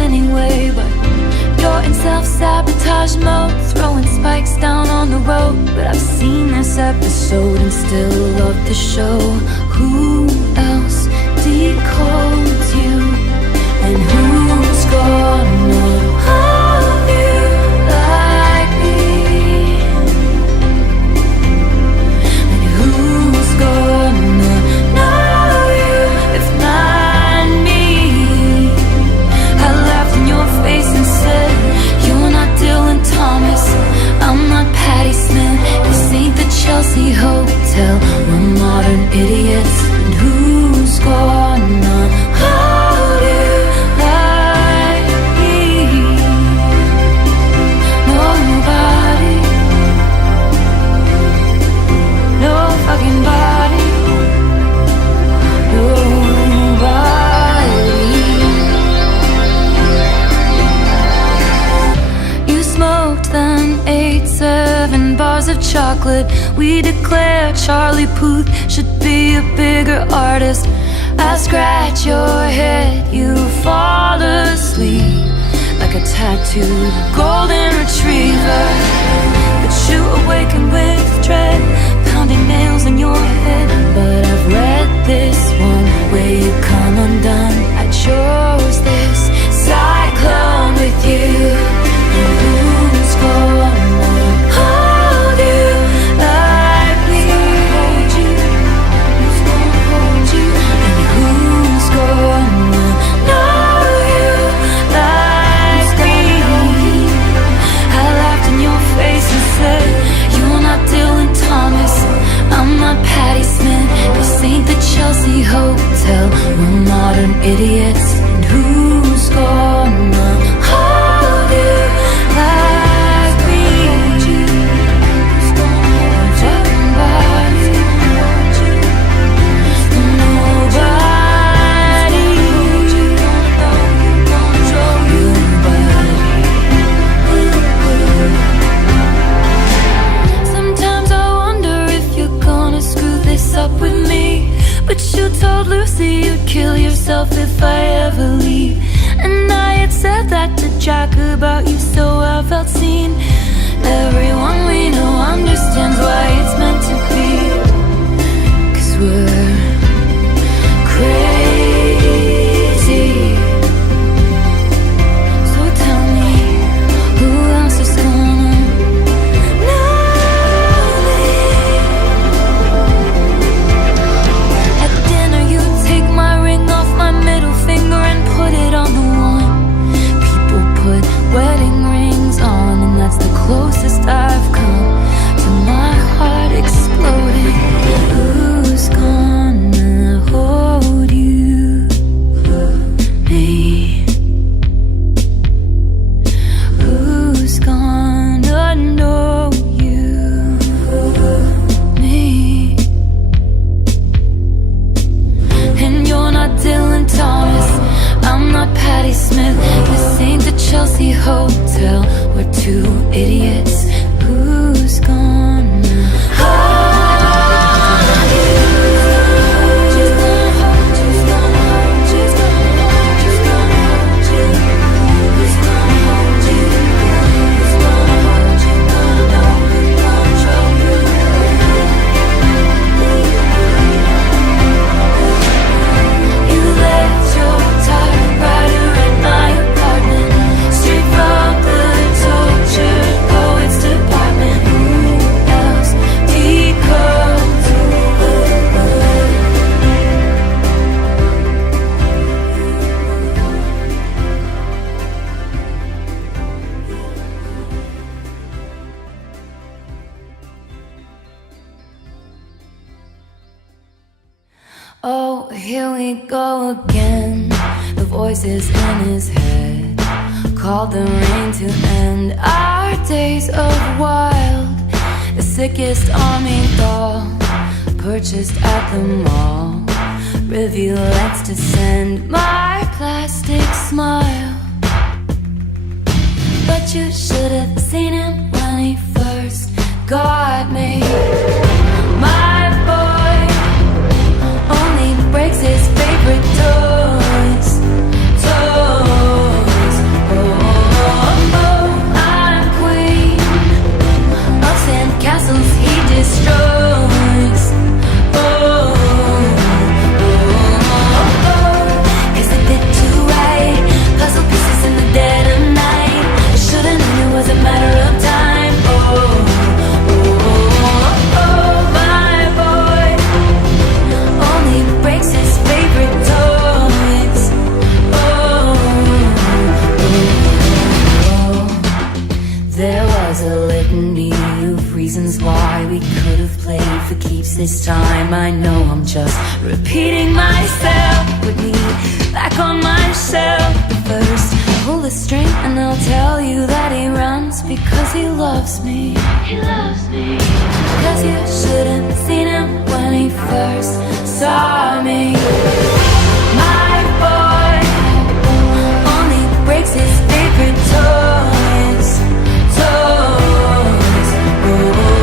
anyway, but you're in self-sabotage mode, throwing spikes down on the road. But I've seen this episode and still love the show. Who else decodes you? And who's gonna love you like me? And who's gonna know you if not me? I laughed in your face and said, you're not Dylan Thomas, I'm not Patti Smith. This ain't the Chelsea Hotel, we're modern idiots. And who's gonna hold you like bars of chocolate. We declare Charlie Puth should be a bigger artist. I scratch your head, you fall asleep like a tattooed golden retriever. But you awaken with dread, pounding nails in your head. But I've read this one where you come undone. I chose this cyclone with you. And who's gonna hold you like me? Who's gonna hold you? And who's gonna know you like me? I laughed in your face and said, you're not Dylan Thomas, I'm not Patti Smith. This ain't the Chelsea Hotel, we're modern idiots. And who's gonna hold you like me? Who's gonna hold somebody? Nobody. Sometimes I wonder if you're gonna screw this up with me. But you told Lucy you'd kill yourself if I ever leave. And I had said that to Jack about you, so I felt seen. Everyone we know understands why it's meant to be. 'Cause we're crazy. So tell me, who else is gonna know me? At dinner you take my ring off my middle finger and put it on the one. People put wedding rings on, and that's the closest I've come to my heart exploding. Who's gonna hold you? Me. Who's gonna know you? Me. And you're not Dylan Thomas, I'm not Patti Smith. This ain't the Chelsea Hotel, we're two idiots. Who's gonna hold you? Who's gonna hold you? Who's gonna hold you? Who's gonna hold you? Who's gonna hold you? Who's gonna hold you? Who's gonna hold you? Gonna know you, gonna show you. You left your typewriter in my apartment, straight from the T.O.R.T.U.R.E.D department. Who else decode? Oh, here we go again. The voices in his head called the rain to end our days of wild. The sickest army doll purchased at the mall. Rivulets to send my plastic smile. But you should have seen him when he first got me. My boy only breaks his favorite toys. Toys. Oh, I'm queen of sandcastles he destroys. Oh, 'cause I did too right. Puzzle pieces in the dead of night. I should've known it was a matter of time. My boy only breaks his favorite toys. There was a litany of reasons why we could have played for keeps this time. I know I'm just repeating myself. Put me back on my shelf. But first, pull the string and I'll tell you that he runs because he loves me. He loves me. 'Cause you should have seen him when he first saw me. My boy only breaks his favorite toys. Toys. Oh.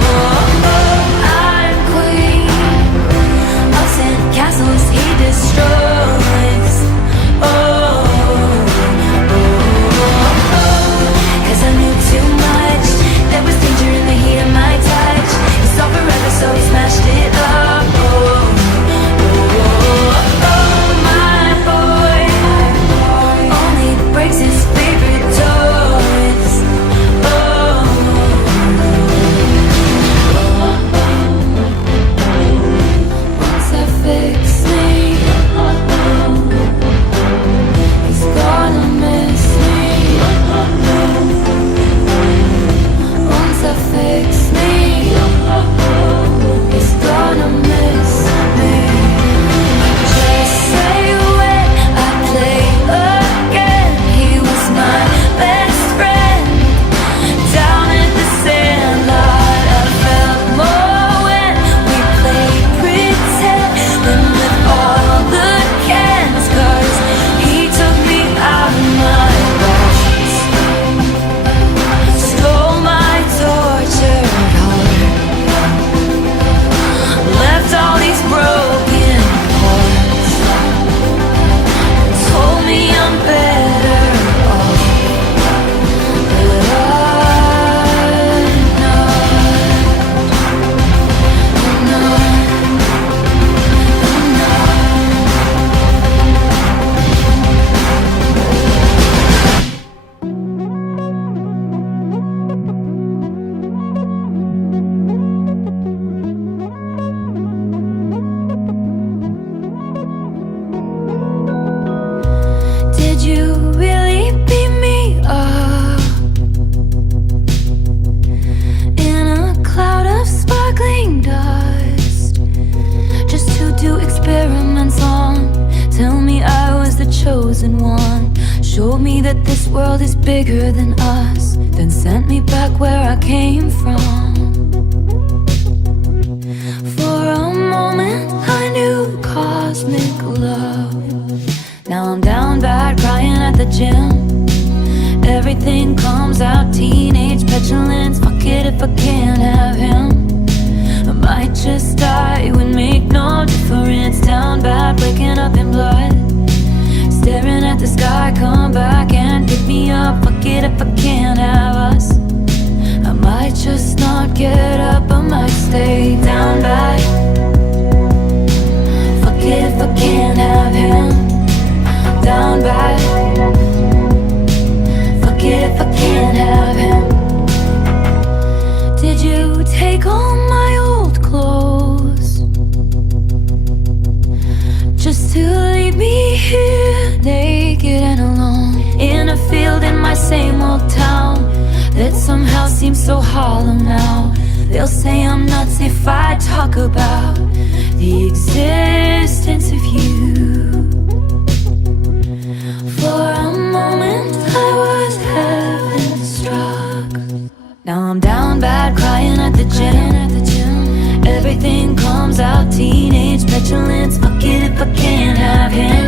chosen one. Showed me that this world is bigger than us, then sent me back where I came from. For a moment I knew cosmic love. Now I'm down bad, crying at the gym. Everything comes out, teenage petulance. Fuck it if I can't have him. I might just die, it would make no difference. Down bad, waking up in blood, staring at the sky, come back and pick me up. Fuck it if I can't have us. I might just not get up, I might stay down bad. Fuck it if I can't have him. Down bad. Fuck it if I can't have him. Did you take all my old clothes just to leave me here naked and alone in a field in my same old town that somehow seems so hollow now? They'll say I'm nuts if I talk about the existence of you. For a moment I was heaven struck. Now I'm down bad, crying at the gym. Everything comes out, teenage petulance. Fuck it if I can't have him.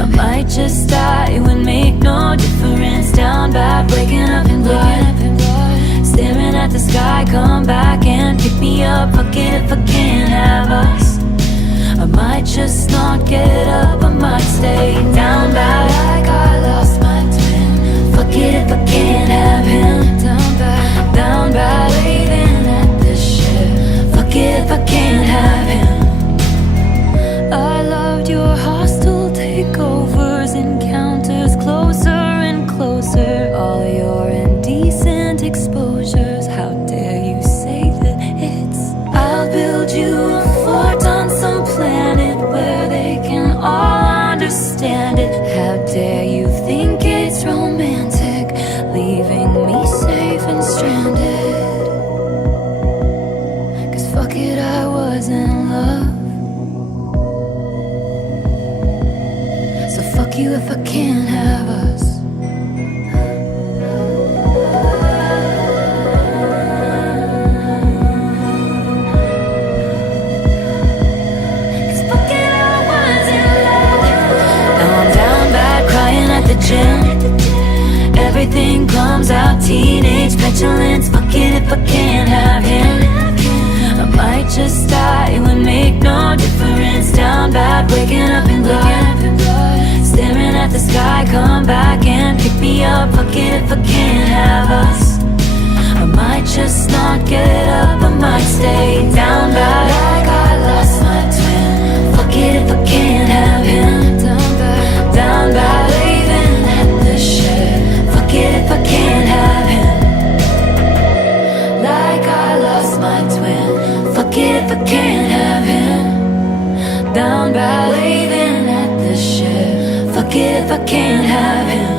I might just die, it would make no difference. Down bad, waking up in blood, staring at the sky, come back and pick me up. Fuck it if I can't have us. I might just not get up, I might stay down bad, like I lost my twin. Fuck it if I can't have him. Down bad, waving at the ship. Fuck it if I can't have him. I loved your hostile takeovers, encounters, closer and closer. All your indecent exposures, how dare you say that it's I'll build you a fort on some planet where they can all understand it. How dare you think it's romantic, leaving me safe and stranded? Cause fuck it, I was in love. So fuck you if I can't have us. Everything comes out, teenage petulance. Fuck it if I can't have him. I might just die, it would make no difference. Down bad, waking up in blood, staring at the sky, come back and pick me up. Fuck it if I can't have us. I might just not get up, I might stay down bad, like I lost my twin. Fuck it if I can't have him. Down bad, waving at the ship. Fuck it if I can't have him. Like I lost my twin. Fuck it if I can't have him. Down bad, waving at the ship. Fuck it if I can't have him.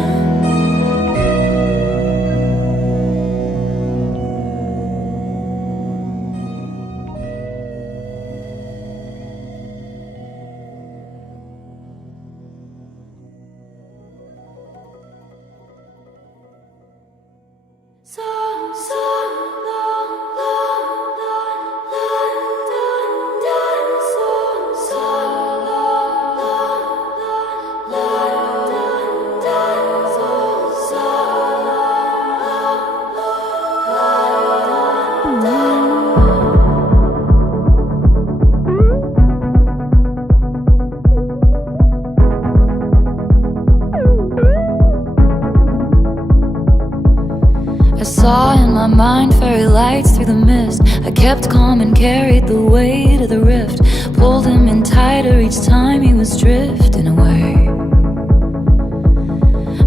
Mind fairy lights through the mist. I kept calm and carried the weight of the rift. Pulled him in tighter each time he was drifting away.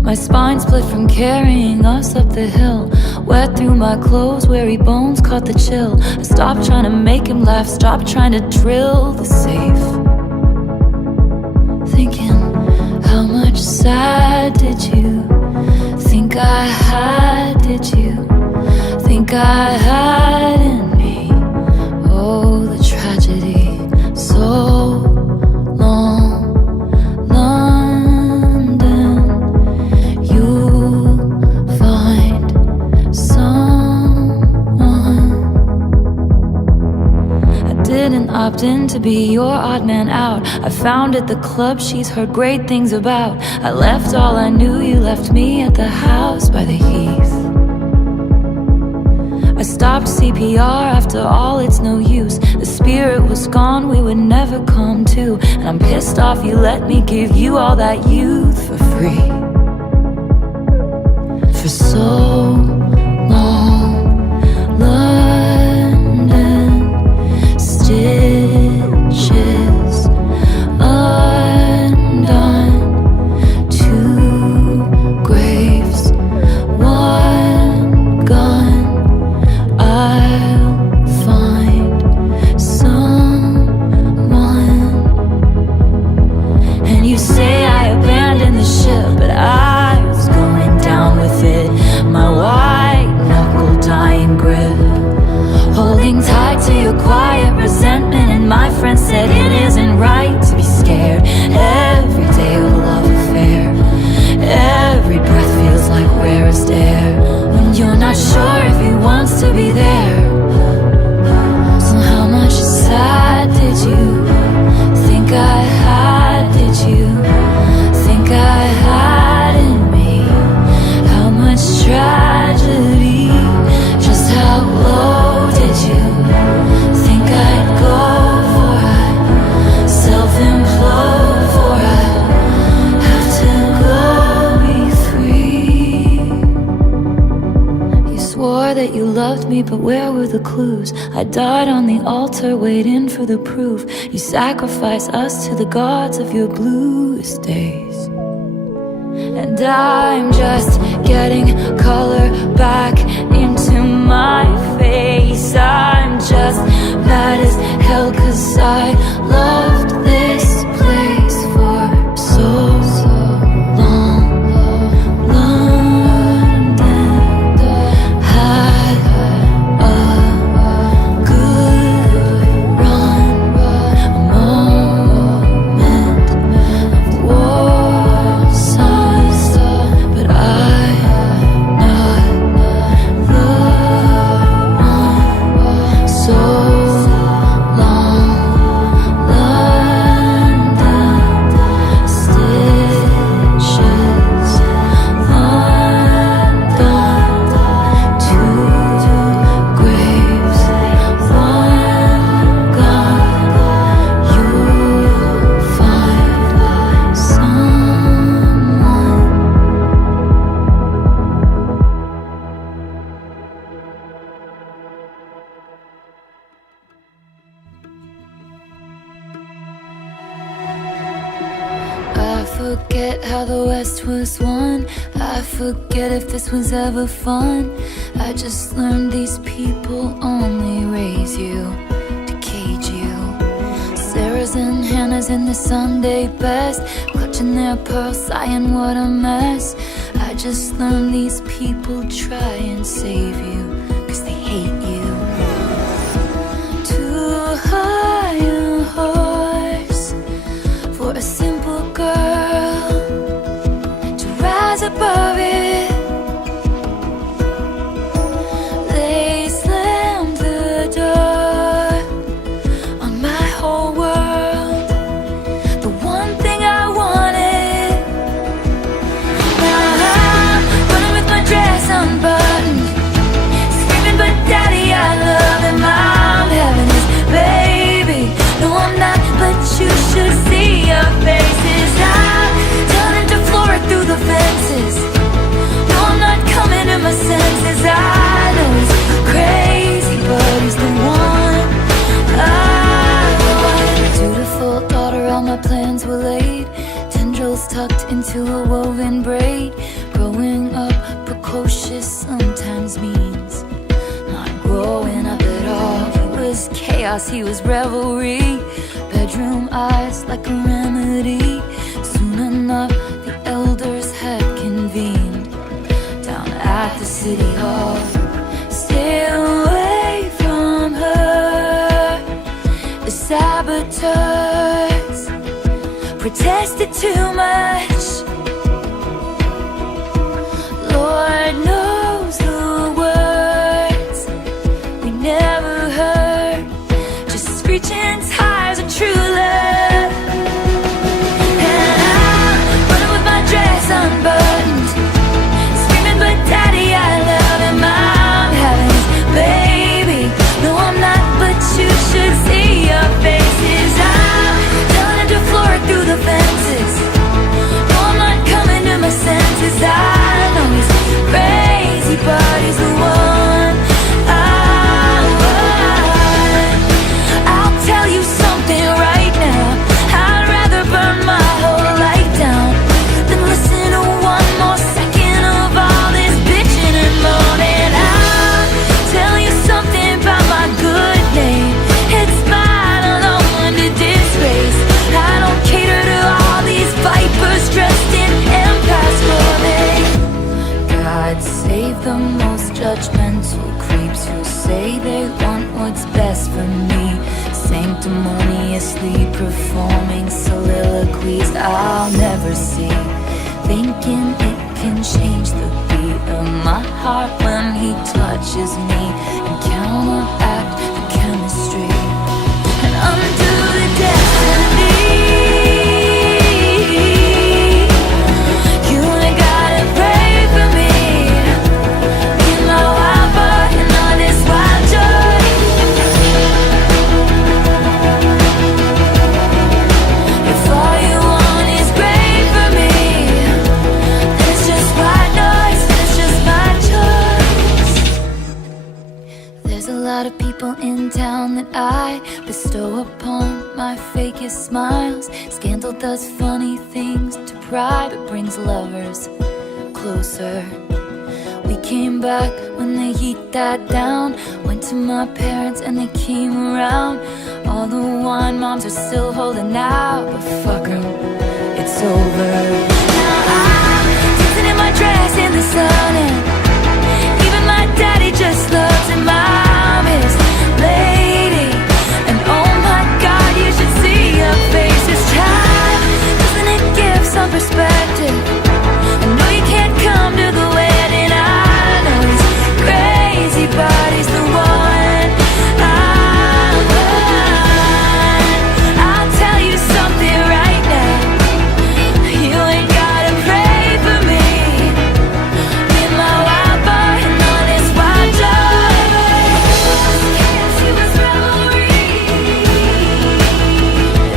My spine split from carrying us up the hill. Wet through my clothes, weary bones caught the chill. I stopped trying to make him laugh, stopped trying to drill the safe. Thinking, how much sad did you think I had, did you think I had in me? Oh, the tragedy, so long, none didn't opt in to be your odd man out. I found at the club she's heard great things about. I left all I knew, you left me at the house by the heath. I stopped CPR, after all it's no use. The spirit was gone, we would never come to. And I'm pissed off you let me give you all that youth for free. For so long, London, stitches undone, two graves, one gun. I'll find someone. And you say I abandoned the ship, but I was going down with it. My white knuckle dying grip, holding tight to your quiet resentment. And my friend said it isn't right to be scared. Every day a love affair, every breath feels like rarest air. When you're not sure if he wants to be there. So how much sad did you think I had? Did you think I had in me? How much tragedy? Just how low did you think I'd go for? I'd self-implode for I'd have to go be free. You swore that you loved me, but where were the clues? I died on the altar waiting for the proof. You sacrificed us to the gods of your bluest days. And I'm just getting color back into my face. I'm just mad as hell 'cause I loved this place for so long. London had a good run, a moment of war size, but I'm not the one. So long, London, stitches undone, two graves, one gun. You'll find someone. I forget how the West was won. I forget if this was ever fun. I just learned these people only raise you to cage you. Sarah's and Hannah's in the Sunday best, clutching their pearls, sighing what a mess. I just learned these people try and save you 'cause they hate you. Too high a horse for a simple girl to rise above it. They slammed the door on my whole world, the one thing I wanted. Now I'm running with my dress unbuttoned, screaming, but daddy, I love him. I'm having his baby. No, I'm not, but you should see your faces. I'm turning to Flora through the fences. No, I'm not coming to my senses. I know he's crazy, but he's the one I want. Dutiful daughter, all my plans were laid, tendrils tucked into a woven braid. Growing up precocious sometimes means not growing up at all. He was chaos, he was revelry, bedroom eyes like a remedy. Soon enough, the elders had convened down at the city hall. Stay away from her. The saboteurs protested too much. Lord knows the words we never heard, just screaming reaching as high as a true love. And I'm running with my dress unbuttoned, screaming, but daddy, I love him. I'm having his baby. No, I'm not, but you should see your faces. I'm telling him to floor it through the fences. No, I'm not coming to my senses. I know he's crazy, but he's the one I want. I'll tell you something right now, I'd rather burn my whole life down than listen to one more second of all this bitching and moaning. I'll tell you something about my good name, it's mine alone to disgrace. I don't cater to all these vipers dressed in empires clothing. God save the most judgmental creeps who say they want what's best for me, sanctimoniously performing soliloquies I'll never see, thinking it can change the beat of my heart when he touches me and counteract the chemistry and undo the destiny. You ain't gotta pray for me, in my wild boy and all this wild joy. If all you want is great for me, then it's just white noise, it's just my choice. There's a lot of people in town that I bestow upon my fakest smiles. Scandal does funny things to pride, but brings lovers closer. We came back when the heat died down, went to my parents and they came around. All the wine moms are still holding out, but fuck 'em, it's over. Now I'm dancing in my dress in the sun, and even my daddy just loves him. I'm his lady, and oh my God, you should see your face. It's time, doesn't it give some perspective? I know you can't come to the wedding. I know he's crazy, but he's the one I want. I'll tell you something right now, you ain't gotta pray for me, in my wild boy and all this wild joy. Can't see what's revelry.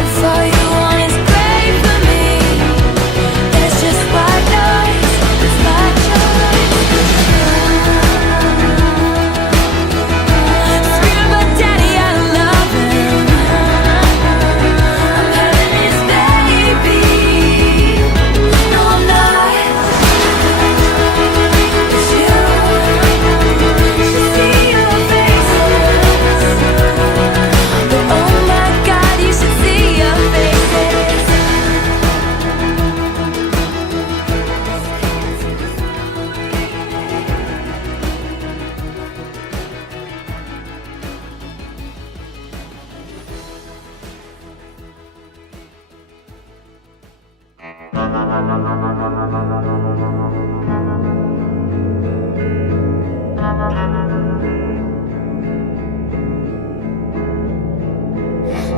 If all you want is great for me, then it's just white noise, it's my choice. Screaming, but daddy, I love him. I'm having his baby. No, I'm not. It's you. Should see your faces. But oh my God, you should see your faces.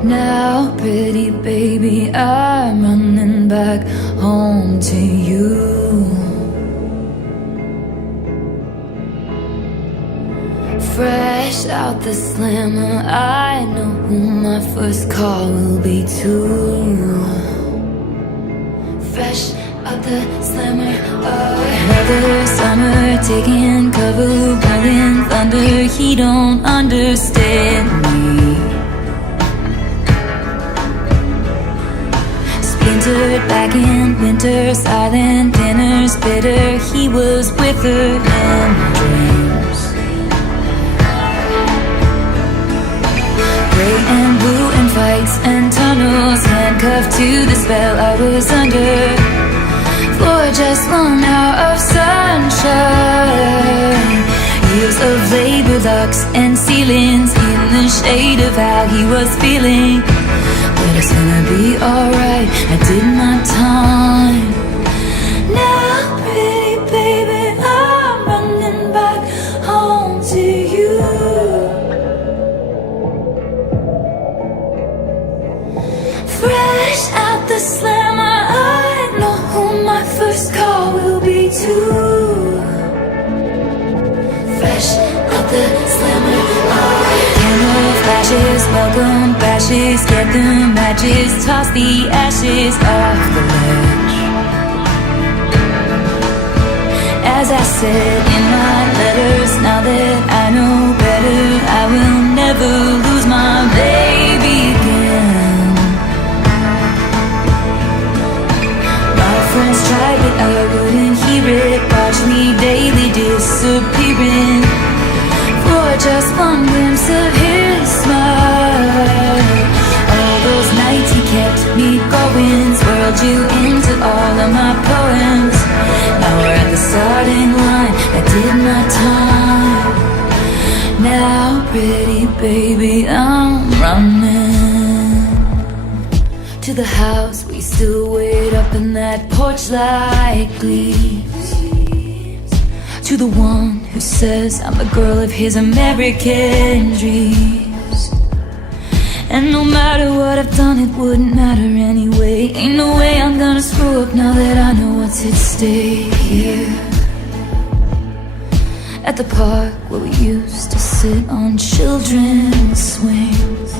Now, pretty baby, I'm running back home to you. Fresh out the slammer, I know who my first call will be too. Fresh out the slammer, another summer, taking cover, burning thunder. He don't understand me. Splintered back in winter, silent dinners, bitter. He was with her in dreams. Gray and blue and fights and tunnels, handcuffed to the spell I was under. For just 1 hour of sunshine, years of labor, locks and ceilings, in the shade of how he was feeling. But it's gonna be alright, I did my time. Now, pretty baby, I'm running back home to you. Fresh out the slammer, I know who my first call will be too. Fresh out the slammer, candle flashes, welcome bashes, get the matches, toss the ashes off the ledge. As I said in my letters, now that I know better, I will never lose my baby again. My friends tried but I wouldn't hear it, watch me daily disappearing for just one glimpse of his smile. All those nights he kept me going, swirled you into all of my poems. Now we're at the starting line, I did my time. Now pretty baby, I'm running to the house. We still wait up in that porch like leaves. To the one who says I'm the girl of his American dreams. And no matter what I've done, it wouldn't matter anyway. Ain't no way I'm gonna screw up now that I know what's at stake here. At the park where we used to sit on children's swings,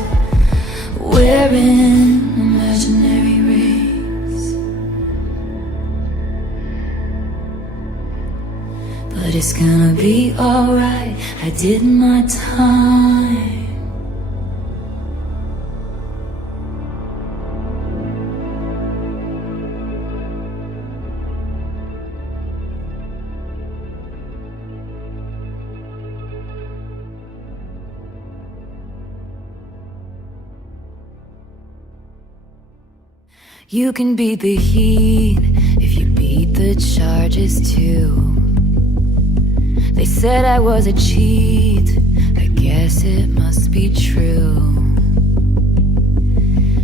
wearing imaginary rings. But it's gonna be alright, I did my time. You can beat the heat if you beat the charges too. They said I was a cheat, I guess it must be true.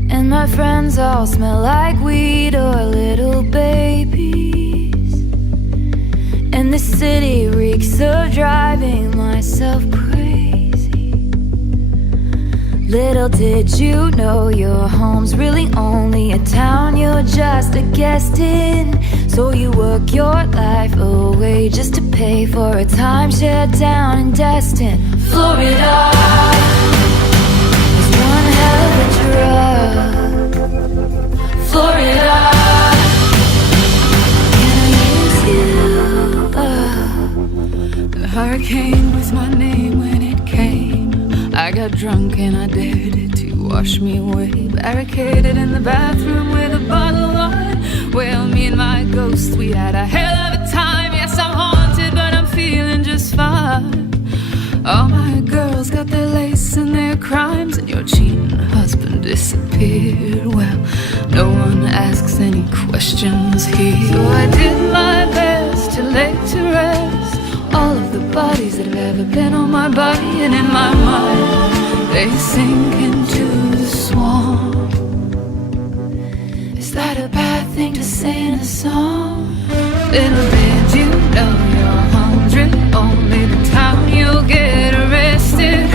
And my friends all smell like weed or little babies. And the city reeks of driving myself crazy. Little did you know your home's really only a town you're just a guest in. So you work your life away just to pay for a timeshare down in Destin, Florida. It's one hell of a drug, Florida. Can I use you? The hurricane was my name when it came. I got drunk and I dared it to wash me away. Barricaded in the bathroom with a bottle of wine. Well, me and my ghost, we had a hell of a time. Yes, I'm haunted, but I'm feeling just fine. All my girls got their lace and their crimes, and your cheating husband disappeared. Well, no one asks any questions here. So I did my best to lay to rest all of the bodies that have ever been on my body. And in my mind, they sink into the swamp. Is that a bad thing to say in a song? Little did you know you're 100, only the time you'll get arrested.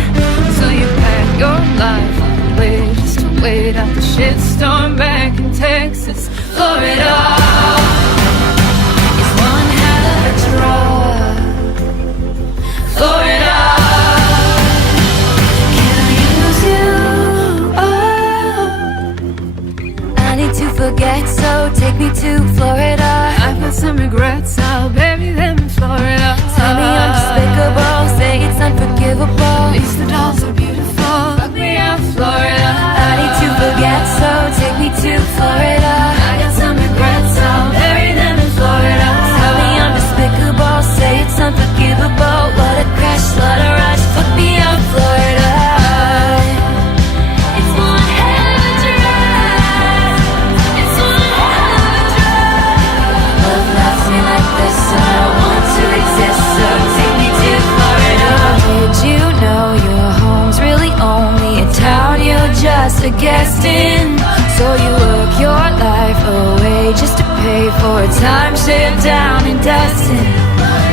So you pack your life away just to wait out the shitstorm back in Texas, Florida. It's one hell of a drug, Florida. Can I use you? Oh, I need to forget, so take me to Florida. I've got some regrets, I'll bury them in Florida. Tell me I'm despicable, say it's unforgivable. At least the dolls are beautiful, fuck me out, Florida. I need to forget, so take me to Florida. I got some regrets, I'll bury them in Florida. Tell me I'm despicable, say it's unforgivable. What a crash, what a rush, fuck me out, Florida. It's one hell of a drive, it's one hell of a drive. Love loves me like this and I want to exist, so take me to Florida. Did you know your home's really only a town you're just a guest in? So you work your life away just to pay for a timeshare down in Destin.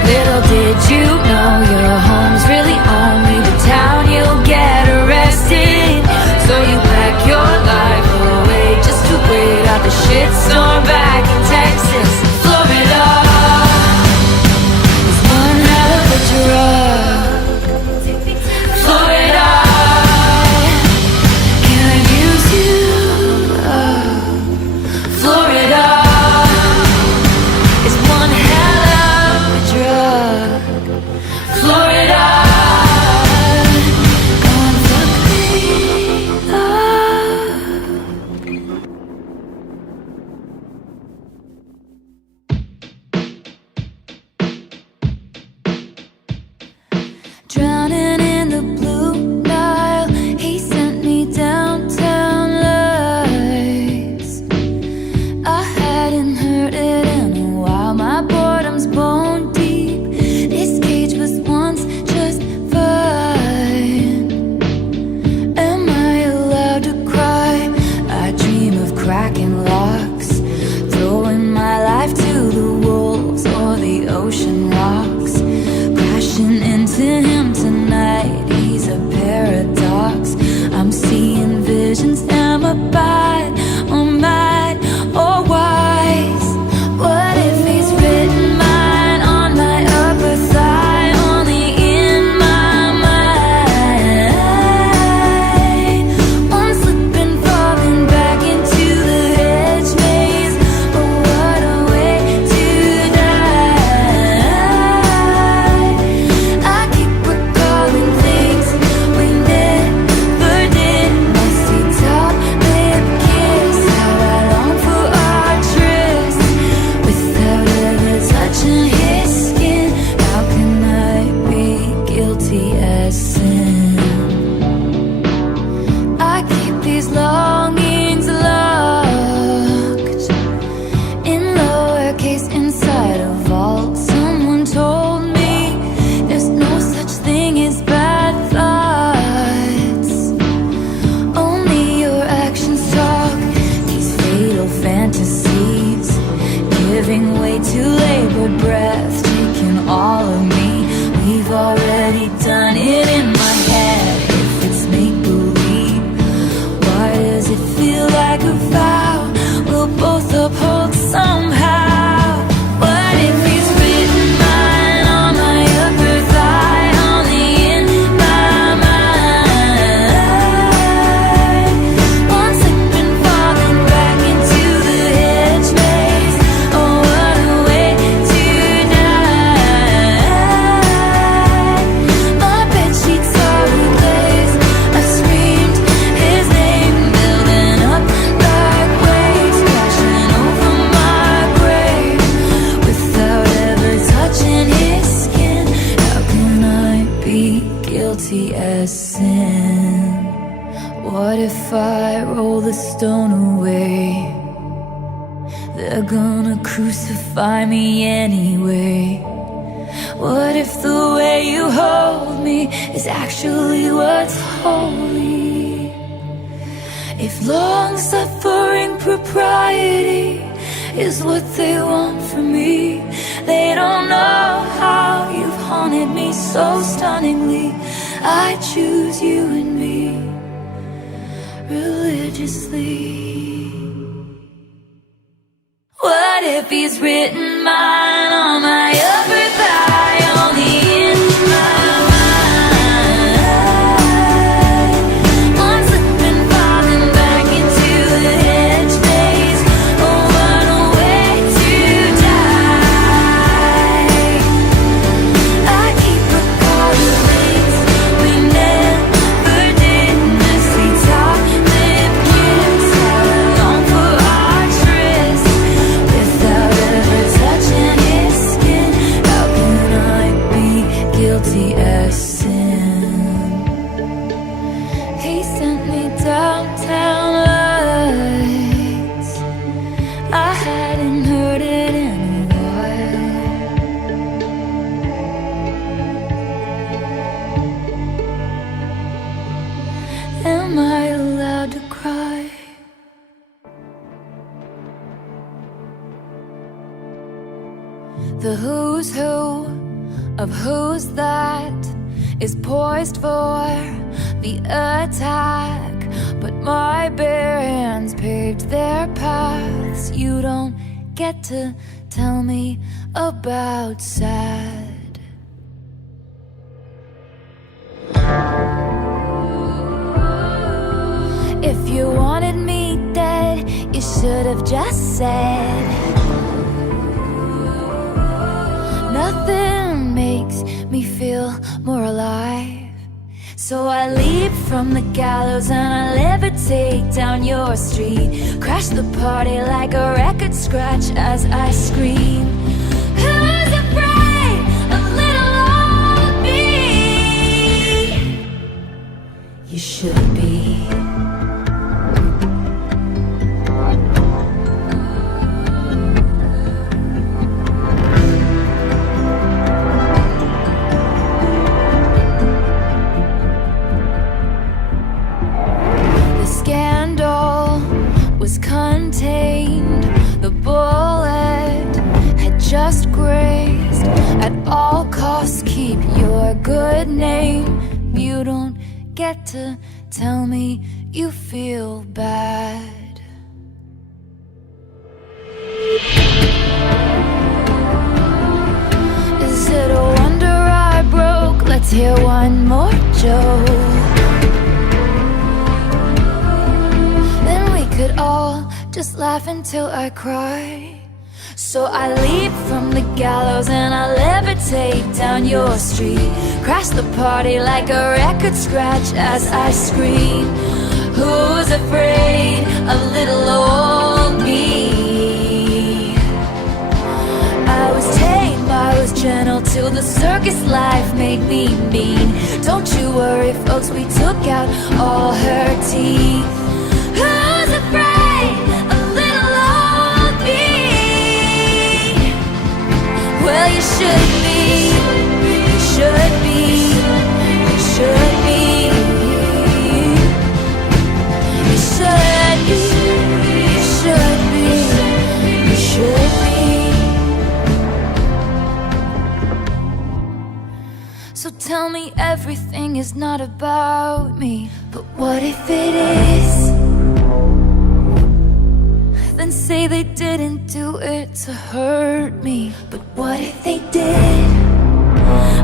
Little did you know your home's really only the town you'll get arrested. So you pack your life away just to wait What if I roll the stone away? They're gonna crucify me anyway. What if the way you hold me is actually what's holy? If long-suffering propriety is what they want from me, they don't know how you've haunted me so stunningly. I choose you and me religiously. What if he's written mine on my upper thigh, only in my mind? One slipping, falling back into the hedge days. Oh, what a way to die. I keep recalling things we never did. Messy talk, lip kiss, how I long for our tryst. Without ever touching his skin, how can I be guilty as sin? He sent me downtown lights. I hadn't heard it in a while. Am I allowed to cry? The who's who of who's that is poised for the attack, but my bare hands paved their paths. You don't get to tell me about sad. If you wanted me dead, you should have just said. Nothing makes me feel more alive. So I leap from the gallows and I levitate down your street. Crash the party like a record scratch as I scream. Who's afraid of little old me? You should be. Contained, the bullet had just grazed. At all costs, keep your good name. You don't get to tell me you feel bad. Is it a wonder I broke? Let's hear one more joke. Could all just laugh until I cry. So I leap from the gallows and I levitate down your street. Crash the party like a record scratch as I scream. Who's afraid of little old me? I was tame, I was gentle till the circus life made me mean. Don't you worry folks, we took out all her teeth. Who's afraid of little old me? Well, you should be, you should be, you should be, you should be, you should be, you should be. So tell me everything is not about me, but what if it is? Then say they didn't do it to hurt me. But what if they did?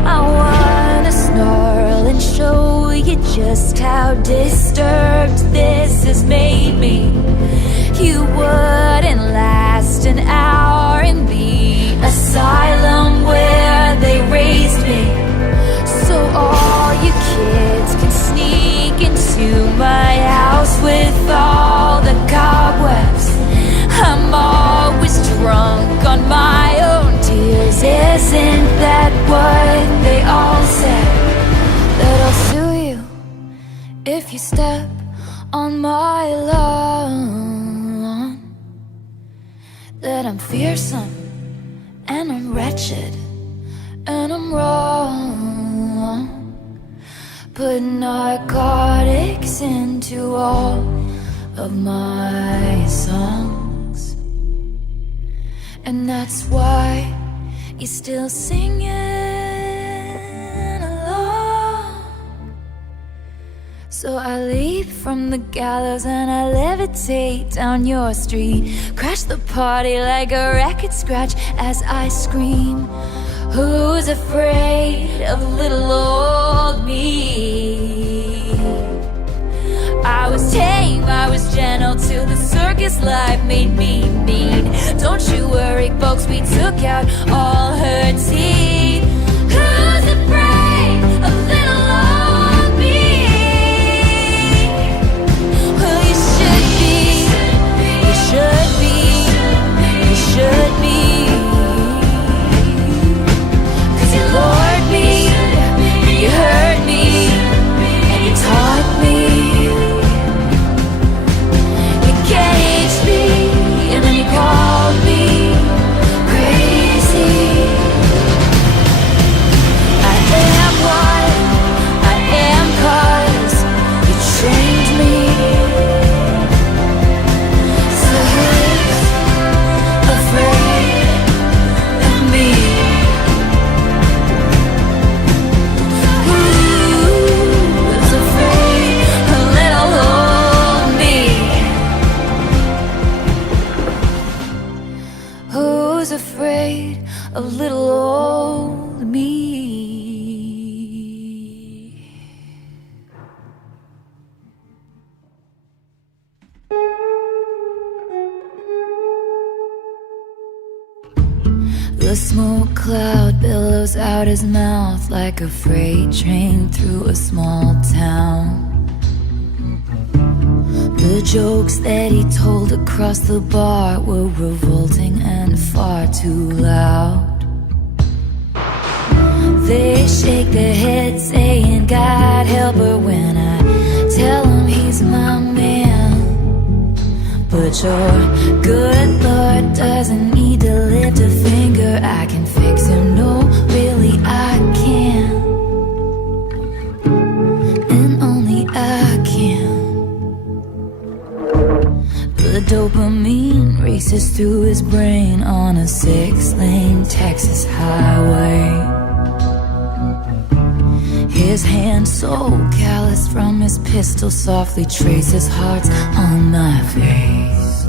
I wanna snarl and show you just how disturbed this has made me. You wouldn't last an hour in the asylum where they raised me. So all you kids can sneak into my house with all the cobwebs. I'm always drunk on my own tears. Isn't that what they all said? That I'll sue you if you step on my lawn, that I'm fearsome and I'm wretched and I'm wrong, put narcotics into all of my songs, and that's why you're still singing along. So I leap from the gallows and I levitate down your street, crash the party like a record scratch as I scream. Who's afraid of little old me? I was tame, I was gentle, till the circus life made me mean. Don't you worry, folks, we took out all her teeth. Who's afraid of little old me? Well, you should be, you should be, you should be. You lured me, you hurt me, and you taught me. You caged me, and then you called me crazy. I am what I am 'cause you trained me. So who's afraid of me? Afraid of little old me. The smoke cloud billows out his mouth like a freight train through a small town. The jokes that he told across the bar were revolting and far too loud. They shake their heads saying, God help her, when I tell him he's my man. But your good Lord doesn't need to lift a finger. I can fix him, no, really I can. And only I can. The dopamine races through his brain on a 6-lane Texas highway. His hand so callous from his pistol softly traces hearts on my face.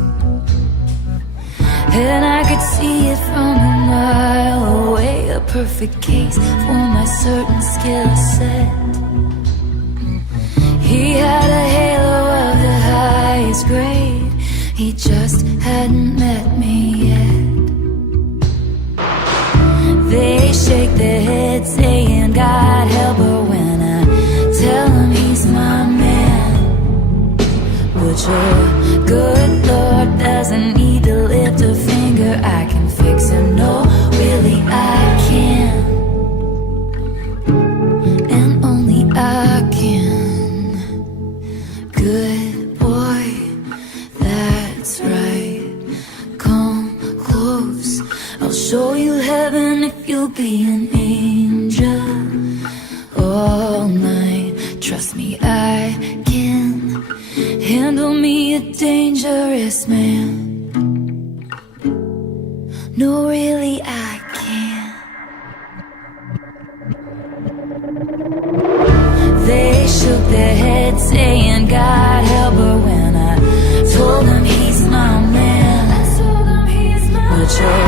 And I could see it from a mile away, a perfect case for my certain skill set. He had a halo of the highest grade, he just hadn't met me yet. They shake their heads saying, God help her, when I tell him he's my man. But your good Lord doesn't need to lift a finger. I can fix him, no, really I can. And only I can. Good boy, that's right, come close, I'll show you heaven if you'll be an angel. All night, trust me, I can handle me a dangerous man. No, really I can. They shook their heads saying, God help her, when I told him he's my man. But your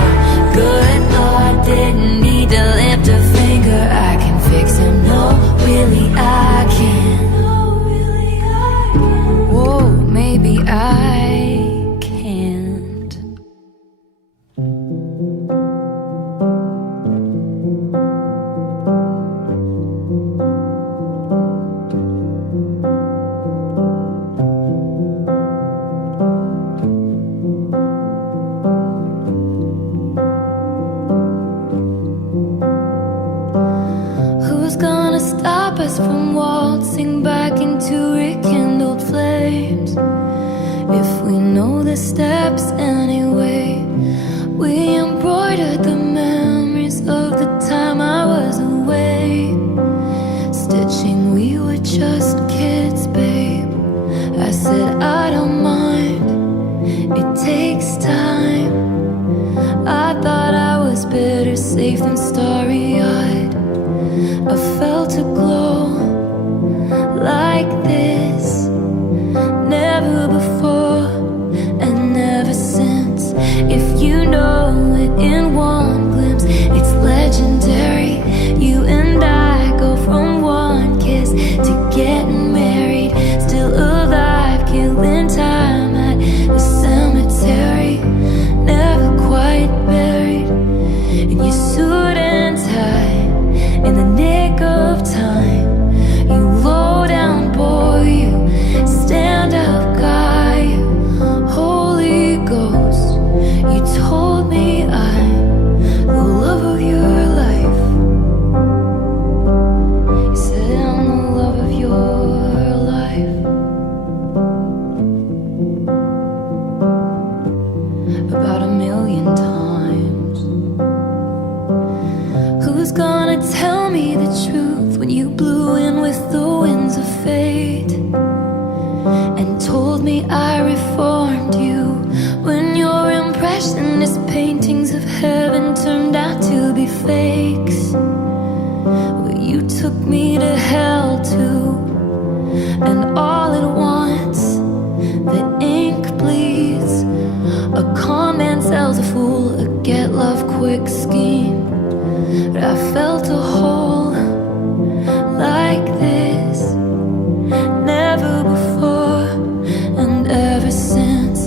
good Lord didn't need to lift a finger. I can fix him, no, really I can. Whoa, maybe I can't. Who's gonna stop us from waltzing back into rekindled flame? know the steps anyway. We embroidered the memories of the time I was away. Stitching, we were just kids, babe. I said I don't mind, it takes time. I thought I was better safe than starry-eyed. I felt a glow like this, never before and never since. If you know it in one glimpse, it's legendary. You and I go from one kiss to getting married, still alive, killing time at the cemetery, never quite buried in your suit and tie, in the nick of time. You low down boy, you stand up guy, you Holy Ghost. You told me I'm the love of your life. You said I'm the love of your life. About 1,000,000 times. Who's gonna tell me the truth when you blew in with the winds of fate and told me I reformed you, when your impressionist paintings of heaven turned out to be fakes? Well, you took me to hell too, and all at once the ink bleeds. A con man sells a fool a get love quick scheme. But I felt a hole like this, never before and ever since.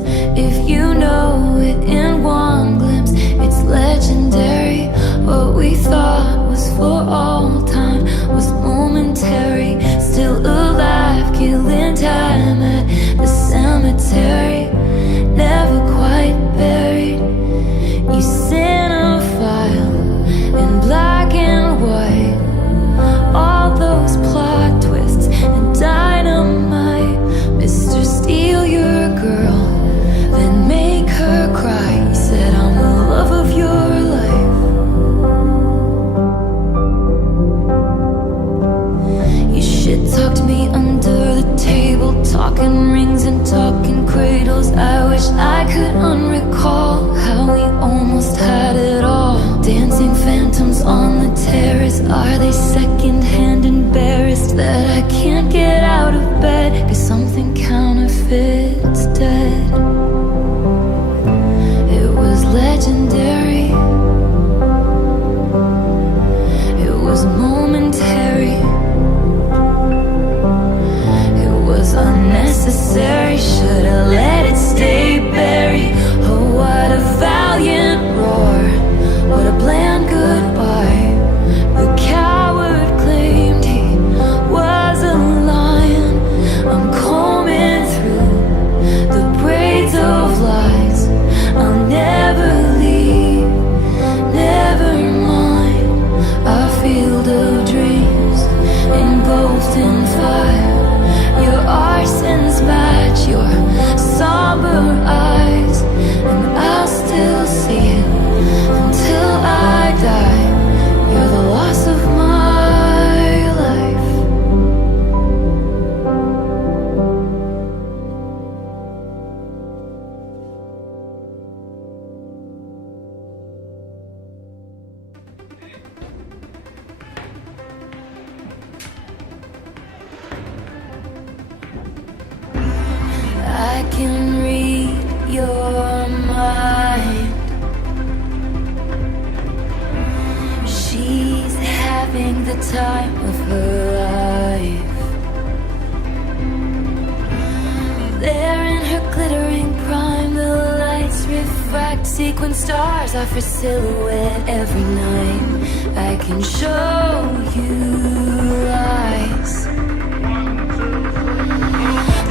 If you know it in one glimpse, it's legendary. What we thought was for all time was momentary, still alive, killing time at the cemetery, never quite buried. You cinephile in black and white, all those plot twists and dynamite. Mr. Steal your girl, then make her cry. You said I'm the love of your life. You shit talked me under the table, talking rings and talking cradles. I wish I could unrecall how we almost had it all. Dancing phantoms on the terrace, are they secondhand embarrassed that I can't get out of bed? Cause something counterfeit's dead. It was legendary, it was momentary, it was unnecessary. Should've let it stay buried. Oh, what a valiant roar, what a bland goodbye. The coward claimed he was a lion. I'm combing through the braids of lies. I'll never leave, never mind. Our field of dreams engulfed in fire. Your arsons match your somber eyes, and I'll still see it until I die. You're the loss of my life. I can read your mind. She's having the time of her life. There in her glittering prime, the lights refract sequin stars off her silhouette every night. I can show you lies,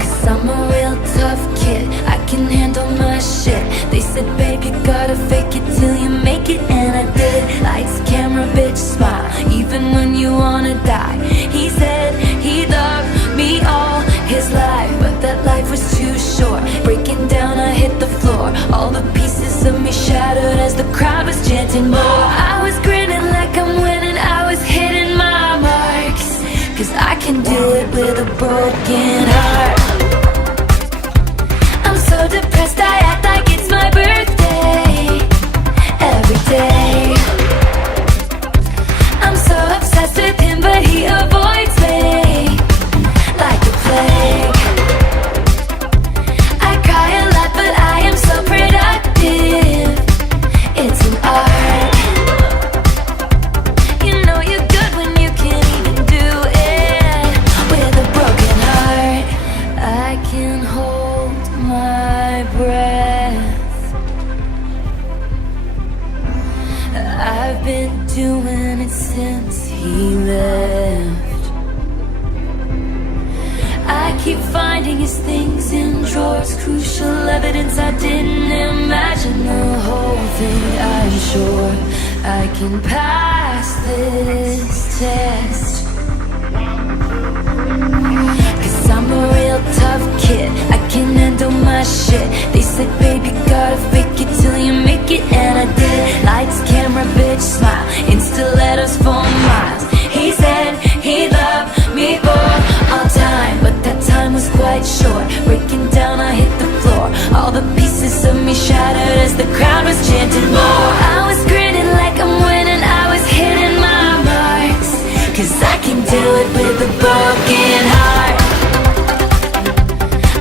cause I'm a real tough kid, I can handle my shit. They said, babe, you gotta fake it till you make it, and I did. Lights, camera, bitch, smile, even when you wanna die. He said he loved me all his life, but that life was too short. Breaking down a hill shattered as the crowd was chanting more. I was grinning like I'm winning, I was hitting my marks, 'cause I can do it with a broken heart. I'm so depressed I act like it's my birthday every day. I'm so obsessed with him but he avoids me like the plague. I cry a lot but I am so productive. It's an art. You know you're good when you can't even do it with a broken heart. I can hold my breath. I've been doing it since he left. I keep finding his things in drawers, crucial evidence I didn't imagine the whole thing. I'm sure I can pass this test, 'cause I'm a real tough kid, I can handle my shit. They said baby gotta fake it till you make it, and I did. Lights, camera, bitch, smile, in stilettos for miles. He said he'd love me for all time, but that time was quite short. Breaking down I hit the floor, all the pieces of me shattered as the crowd was chanting more. I was grinning like I'm winning, I was hitting my marks, 'cause I can do it with a broken heart.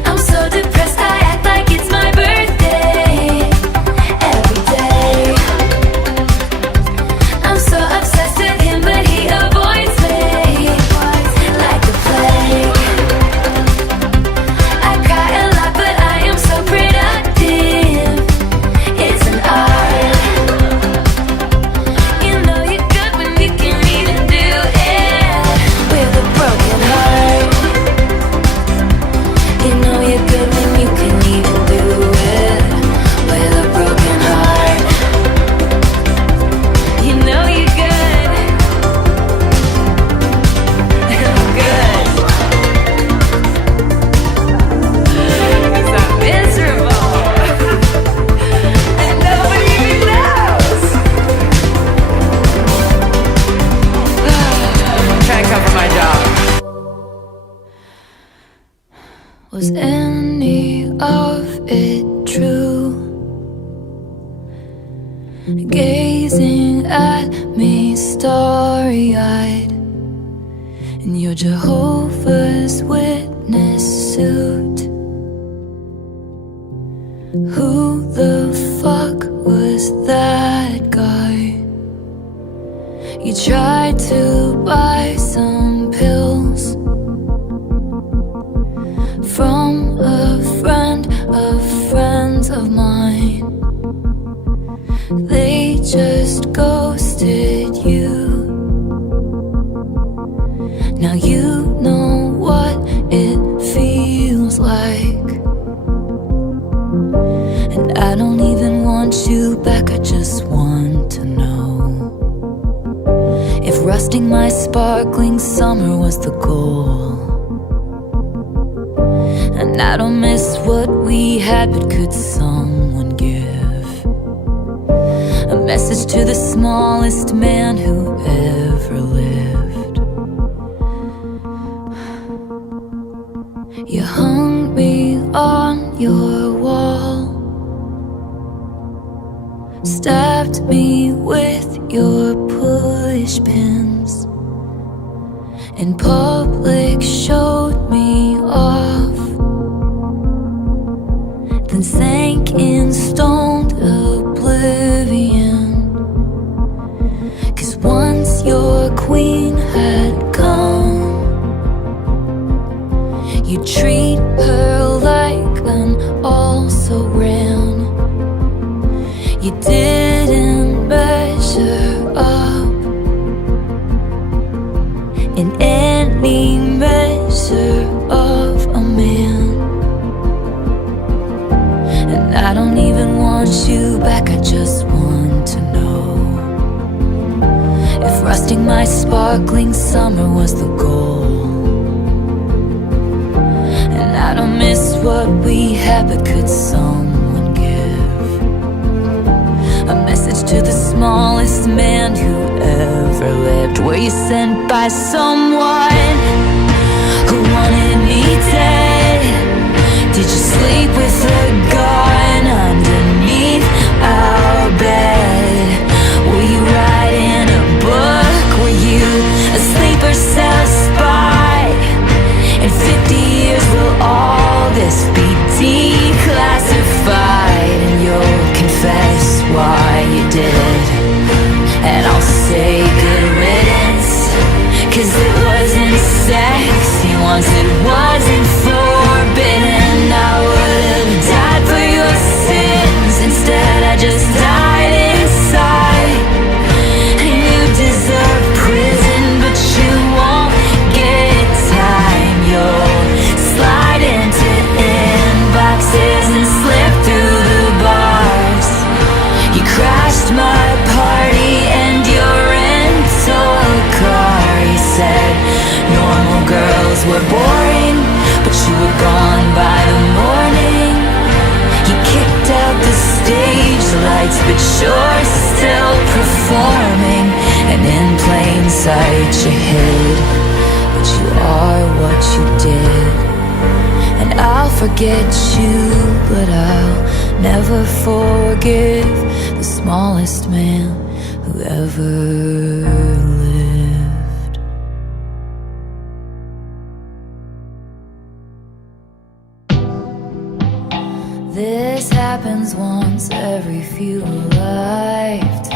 I'm so depressed I act like it's my birthday every day. I'm so obsessed with him but he avoids me like the plague. I cry a lot but I am so productive. It's an art. You know you're good when you can even do it with a broken heart. You know you're good when you can even do it with a broken heart. You know you're good. I'm good. 'Cause I'm miserable. And nobody even knows. Try to cover my job. Was any of it true? Gazing at me starry-eyed in your Jehovah's Witness suit. Who the fuck was that guy? You tried to buy some pills from a friend of friends of mine. They just ghosted you. Now you know what it feels like, and I don't even want you back, I just want to know if rusting my sparkling summer was the goal. And I don't miss what we had, but could someone give a message to the smallest man who ever lived? You hung me on your wall, stabbed me with your push pins, in public showed me off, then sank in stoned oblivion. 'Cause once your queen had come, you treat her like an also-ran. You didn't measure up in any measure of a man. And I don't even want you back, I just want to know if rusting my sparkling summer was the goal. And I don't miss what we had, but could someone give smartest man who ever lived? Were you sent by someone who wanted me dead? Did you sleep with a gun underneath our bed? Were you writing a book? Were you a sleeper cell spy? In 50 years will all this be declassified, and you'll confess why you did, and I'll say good riddance, 'cause it wasn't sex you wanted, wasn't forbidden. I would've died for your sins, instead I just died inside. And you deserve prison, but you won't get time. You'll slide into inboxes and slip through the bars. You crashed my party and your rental car. You said normal girls were boring, but you were gone by the morning. You kicked out the stage lights, but you're still performing. And in plain sight you hid, but you are what you did. And I'll forget you, but I'll never forgive the smallest man who ever lived. This happens once every few lifetimes.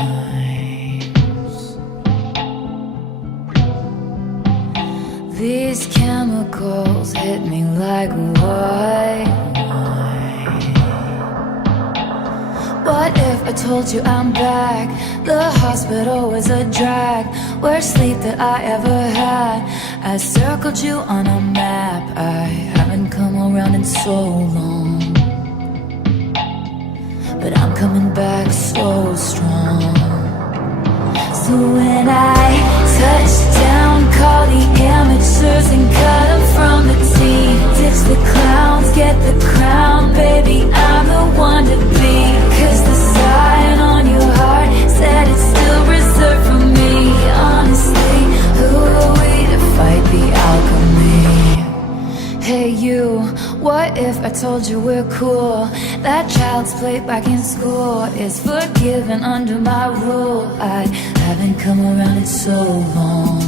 These chemicals hit me like white wine. What if I told you I'm back? The hospital was a drag, worst sleep that I ever had. I circled you on a map, I haven't come around in so long, but I'm coming back so strong. So when I touch down, call the amateurs and cut them from the team. Ditch the clowns, get the crown, baby, I'm the one to be. 'Cause the sign on your heart said it's still reserved for me. Honestly, who are we to fight the alchemy? Hey you, what if I told you we're cool? That child's play back in school is forgiven under my rule. I haven't come around in so long,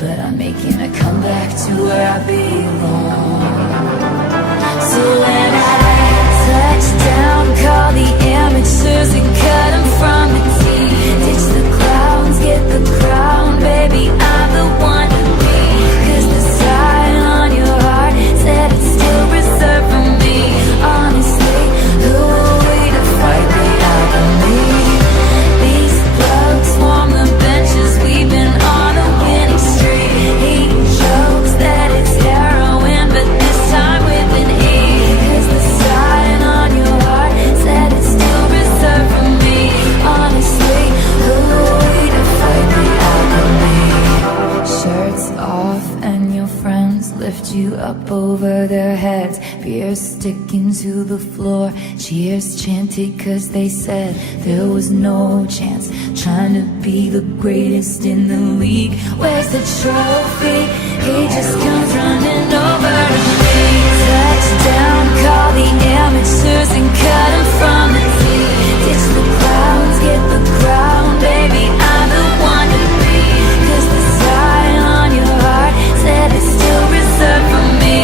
but I'm making a comeback to where I belong. So when I touch down, call the amateurs and cut them from the team. Ditch the clowns, get the crown, baby, I'm the one to be. 'Cause the sign on your heart said it's still reserved for me. Honestly, who are we to fight the alchemy? These thugs swarm the benches, we've been on a winning streak. He jokes that it's heroin, but this time with an E. 'Cause the sign on your heart said it's still reserved for me. Honestly, who are we to fight the alchemy? Shirts off and your friends lift you up over their heads. Beer sticking to the floor, cheers chanted 'cause they said there was no chance. Trying to be the greatest in the league. Where's the trophy? He just comes running over to me. Touchdown, call the amateurs and cut them from the team. Ditch the clowns, get the crown, baby, I'm the one to be. 'Cause the sign on your heart said it's still reserved for me.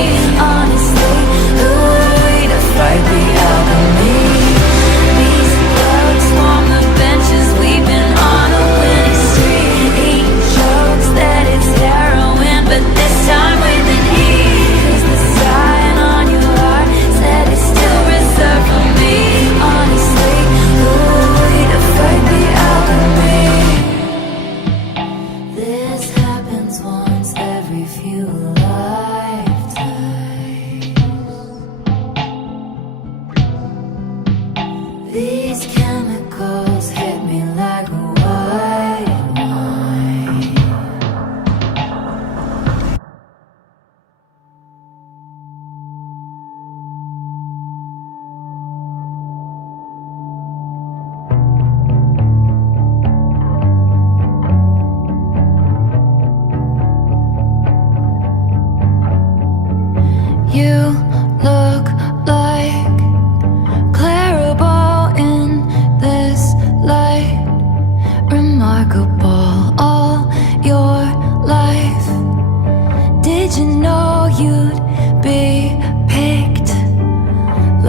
Honestly, who are we to fight the alchemy? These thugs swarm the benches, we've been on a winning streak. He jokes that it's heroin, but this time with an E. 'Cause the sign on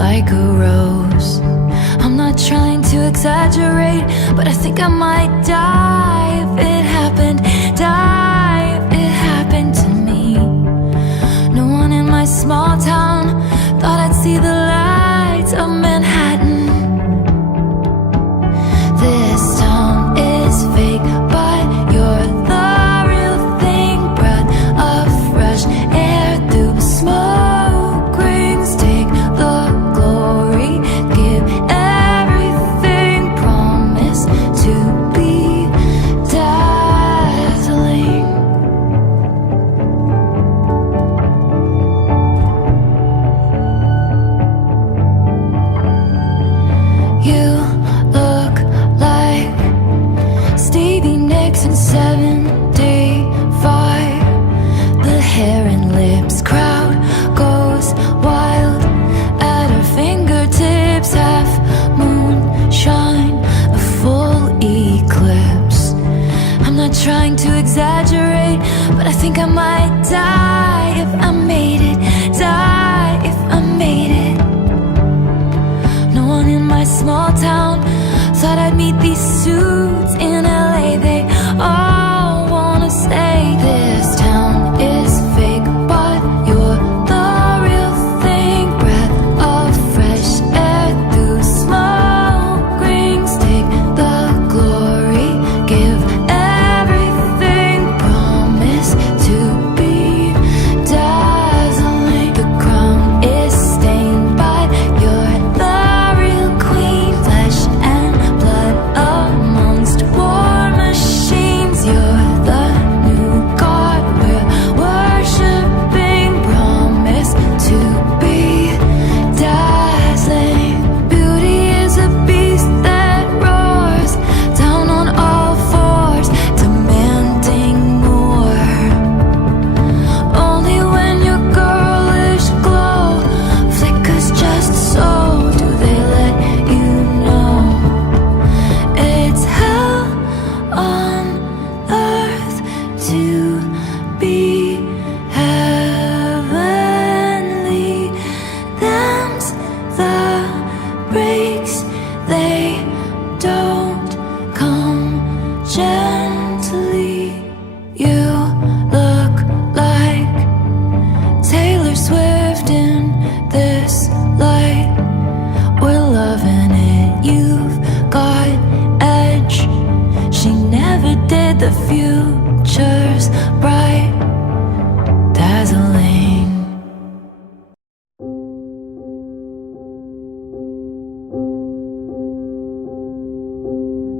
like a rose. I'm not trying to exaggerate, but I think I might die if it happened. Die if it happened to me. No one in my small town thought I'd see the lights of Manhattan. This town is fake, but you're the real thing. Breath of fresh air through smoke rings. Take the glory, give everything. Promise to be dazzling. You look like Stevie Nicks in 75. The hair and lips, crowd goes wild at her fingertips. Half moon shine, a full eclipse. I'm not trying to exaggerate, but I think I might die if I made it. Die if I made it. No one in my small town thought I'd meet these suits in LA. They all wanna say this town is fake, but you're the real thing. Breath of fresh air through smoke rings. Take the glory, give everything. Promise to be dazzling. The crown is stained, but you're the real queen. Flesh and blood amongst war machines. You're the new god we're worshipping. Promise to be dazzling. Beauty is a beast that roars down on all fours, demanding more. Only when your girlish glow flickers just so do they let you know it's hell on earth to be heavenly. Them's the breaks, they don't come gently. You look like Taylor Swift in this light. We're loving it, you've got edge. She never did, the future's bright, dazzling.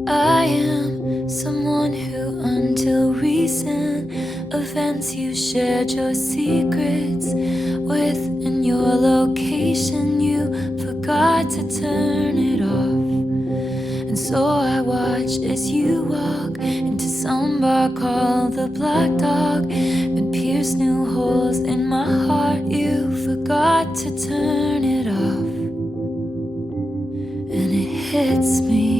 I am someone who, until recent events, you shared your secrets with. In your location, you forgot to turn it off. And so I watched as you walk into some bar called the Black Dog and pierced new holes in my heart. You forgot to turn it off. And it hits me.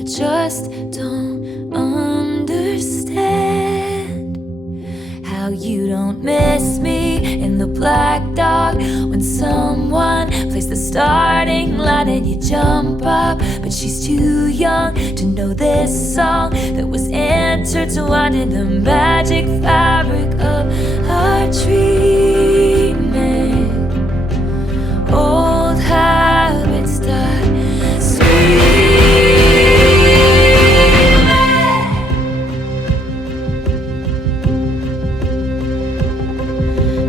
I just don't understand how you don't miss me in the Black Dog when someone plays the starting line and you jump up. But she's too young to know this song that was intertwined in the magic fabric of our treatment. Old habits die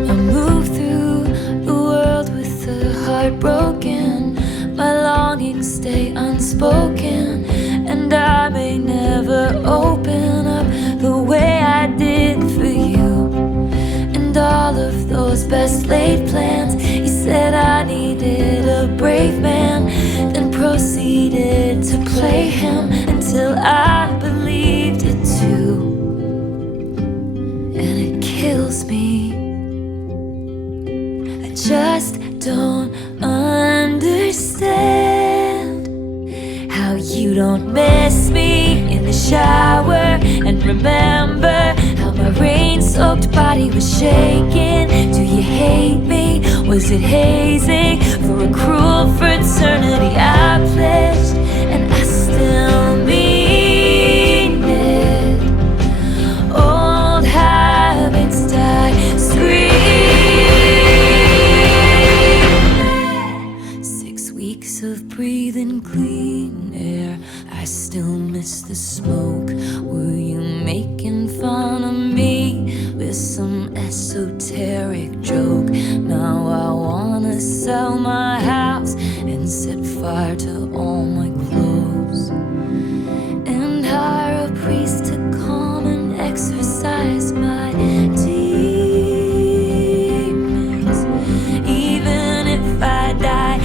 I move through the world with the heart broken. My longings stay unspoken, and I may never open up the way I did for you. And all of those best laid plans, you said I needed a brave man, then proceeded to play him until I believed it too. And it kills me. I just don't understand how you don't miss me in the shower and remember how my rain-soaked body was shaking. Do you hate me? Was was it hazy? For a cruel fraternity I pledged, and I still mean it. Old habits die screaming. 6 weeks of breathing clean air, I still miss the smoke. Were you making fun of me with some esoteric joke? Now I wanna sell my house and set fire to all my clothes, and hire a priest to calm and exorcise my demons. Even if I die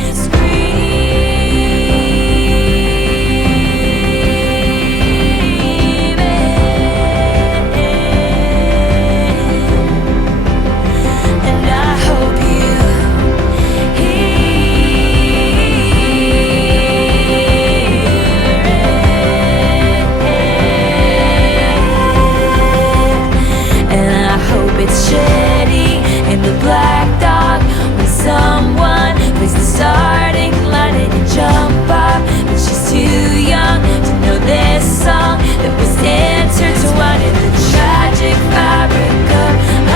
in the black dog, when someone plays the starting line and you jump up, but she's too young to know this song that was intertwined in the tragic fabric of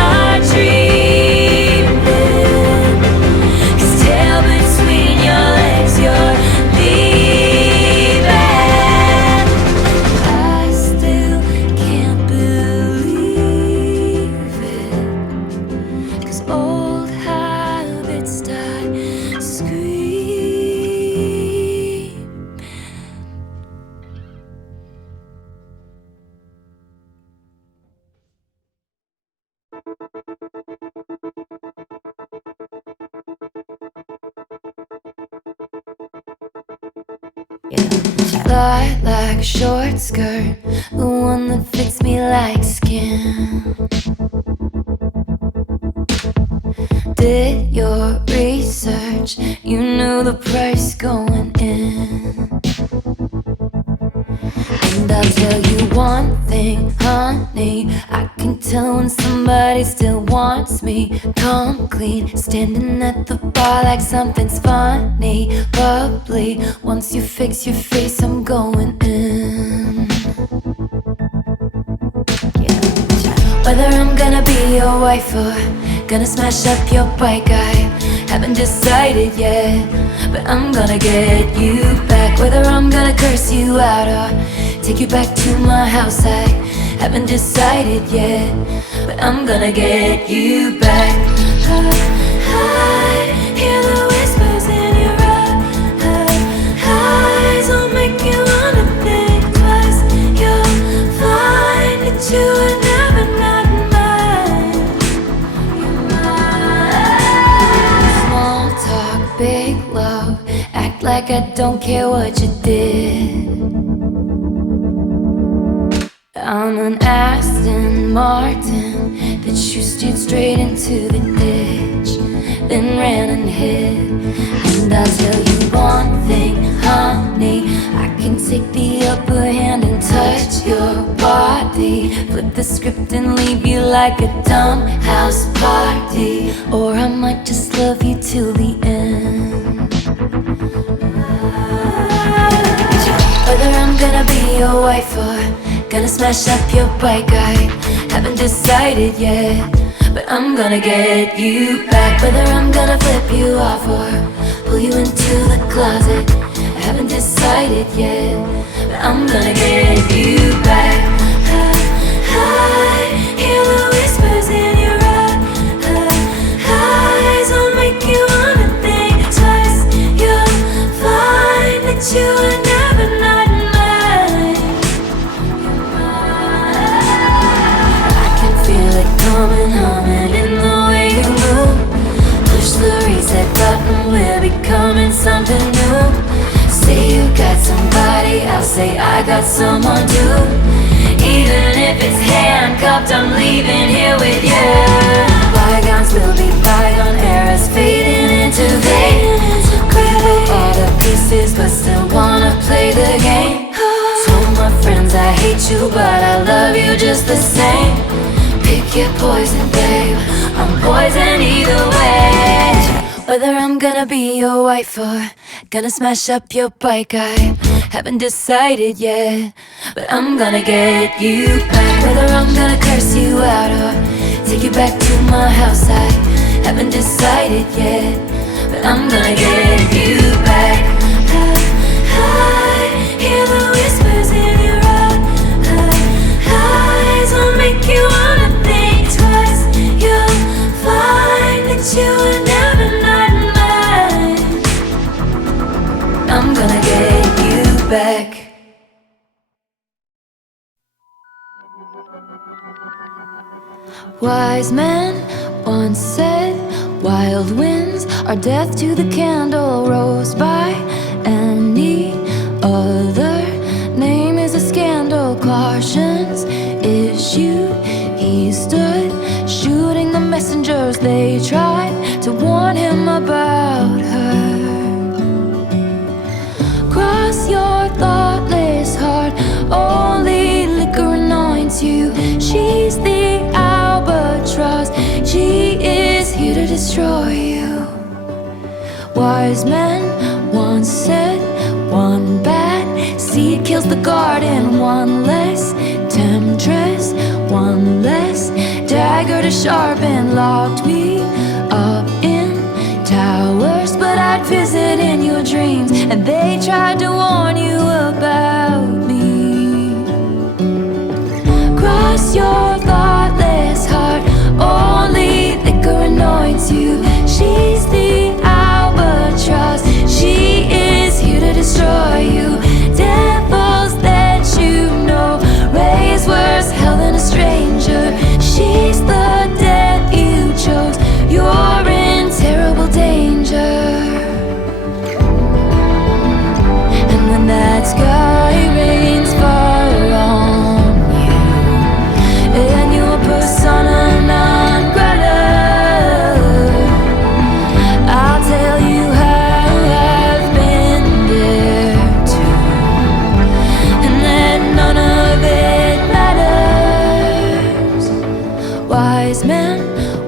our dreaming. 'Cause tail between your legs, you're leaving. I still can't believe it, 'cause old habits die scream. Fly like a short skirt, the one that fits me like skin. Did your research, you knew the price going in. And I'll tell you one thing, honey, I can tell when somebody still wants me. Come clean, standing at the bar like something's funny. Bubbly, once you fix your face, I'm going in. Whether I'm gonna be your wife or gonna smash up your bike, I haven't decided yet, but I'm gonna get you back. Whether I'm gonna curse you out or take you back to my house, I haven't decided yet, but I'm gonna get you back. I hear the whispers in your eyes, will make you wanna think twice. You'll find that you were never not mine. You're mine. Small talk, big love, act like I don't care what you did. I'm an Aston Martin that you steered straight into the ditch, then ran and hid. And I'll tell you one thing, honey, I can take the upper hand and touch your body, flip the script and leave you like a dumb house party. Or I might just love you till the end. Whether I'm gonna be your wife or gonna smash up your bike, I haven't decided yet, but I'm gonna get you back. Whether I'm gonna flip you off or pull you into the closet, I haven't decided yet, but I'm gonna get you back. I hear the whispers in your eyes, will make you wanna think twice. You'll find that you were never not mine. Coming, humming in the way you move. Push the reset button, we're becoming something new. Say you got somebody, I'll say I got someone too. Even if it's handcuffed, I'm leaving here with you. Bygones will be bygone, eras fading into vain. Grab all the pieces, but still wanna play the game. Told my friends I hate you, but I love you just the same. Pick your poison, babe, I'm poison either way. Whether I'm gonna be your wife or gonna smash up your bike, I haven't decided yet, but I'm gonna get you back. Whether I'm gonna curse you out or take you back to my house, I haven't decided yet, but I'm gonna get you back. I hear the whispers in your eyes, will make you wanna think twice. You'll find that you were never not mine. I'm gonna get you back. Wise men once said, wild winds are death to the candle. Rose by any other name is a scandal. Cautions issued, he stood shooting the messengers. They tried to warn him about her. Cross your thoughtless heart, only liquor anoints you. She's the albatross, she is here to destroy you. Wise men once said, one bad seed kills the garden. One less temptress, one less dagger to sharpen. Locked me up in towers, but I'd visit in your dreams, and they tried to warn you about me. Cross your thoughtless heart, only liquor anoints you. She's the albatross, she is here to destroy you. Devils that you know raise worse hell than a stranger. She's the death you chose, you're in terrible danger. And when that sky rains fire on you, and your persona non grata, I'll tell you how I've been there too, and that none of it matters. Wise men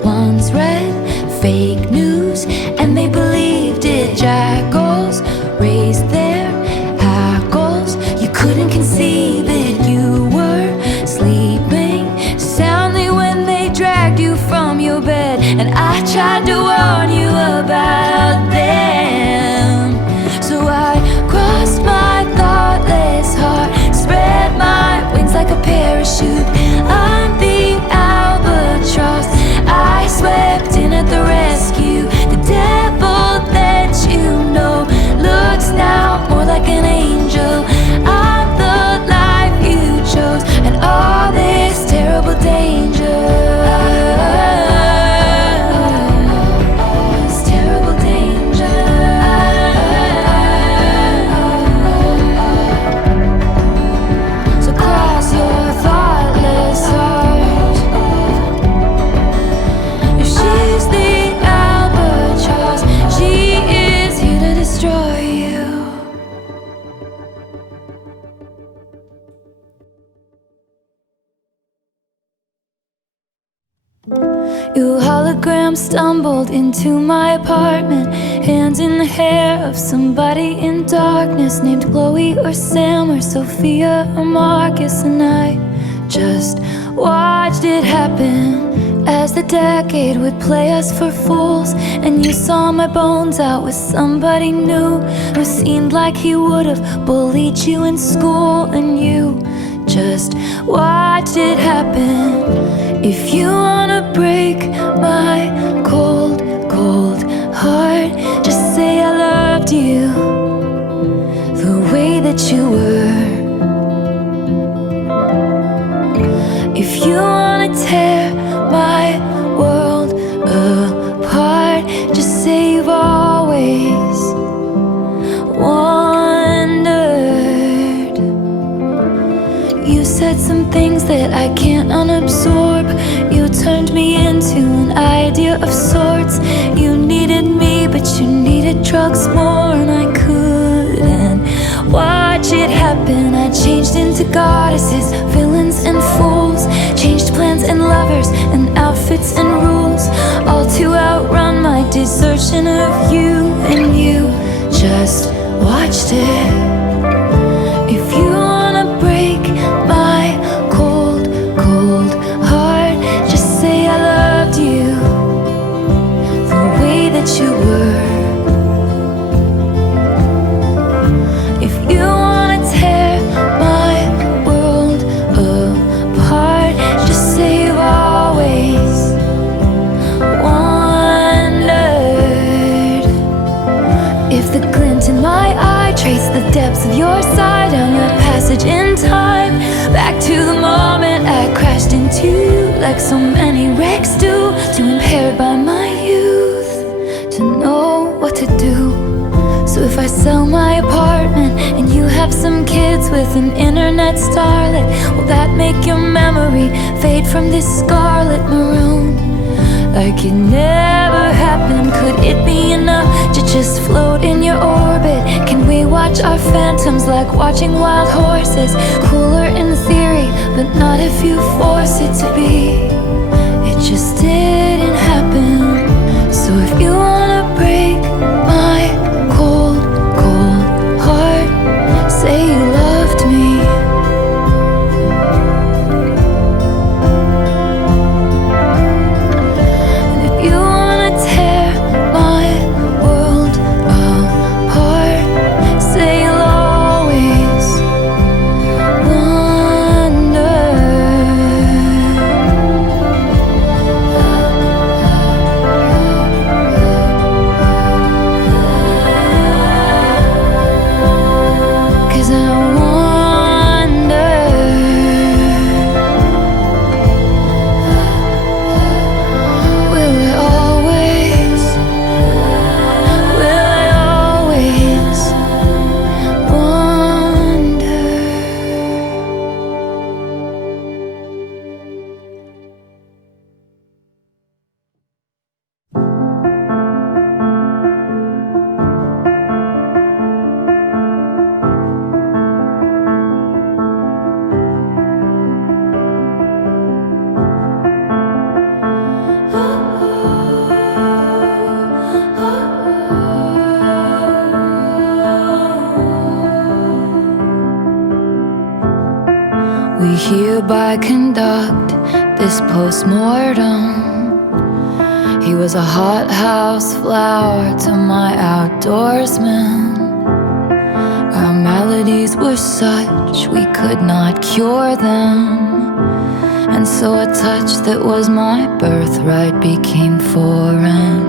once read fake news, and they believed it. Jackals raised their hackles, you couldn't conceive it. You were sleeping soundly when they dragged you from your bed, and I tried to warn you about them. So I crossed my thoughtless heart, spread my wings like a parachute. I'm the albatross, I swept in at the rescue. The devil that you know looks now more like an angel. I'm the life you chose, and all this terrible danger. This terrible danger. So cross your thoughtless heart. If she's the albatross, she is here to destroy you. Your hologram stumbled into my apartment, hands in the hair of somebody in darkness, named Chloe or Sam or Sophia or Marcus. And I just watched it happen as the decade would play us for fools. And you saw my bones out with somebody new who seemed like he would have bullied you in school. And you just watched it happen. If you wanna break my cold, cold heart, just say I loved you the way that you were. If you wanna tear my world apart, just say you've always wondered. You said some things that I can't unabsorb. You turned me into an idea of sorts. You needed me, but you needed drugs more, and I couldn't watch it happen. I changed into goddesses, villains and fools, changed plans and lovers and outfits and rules, all to outrun my deserts version of you, and you just watched it. If you wanna break my cold, cold heart, just say I loved you the way that you were. If you wanna tear my world apart, just say you've always wondered. If the glint in my eye traced the depths of your side down that passage in time, back to the moment I crashed into you, like so many wrecks do, too impaired by my youth to know what to do. So if I sell my apartment and you have some kids with an internet starlet, will that make your memory fade from this scarlet maroon? Like it never happened. Could it be enough to just float in your orbit? Can we watch our phantoms like watching wild horses? Cooler in theory, but not if you force it to be. It just didn't happen. So if you wanna break my cold, cold heart, say you loved me. And if you wanna tear my world apart, say you'll always wonder. 'Cause I wonder, will I always wonder? We hereby conduct this post-mortem. He was a hothouse flower to my outdoorsman. Our maladies were such we could not cure them, and so a touch that was my birthright became foreign.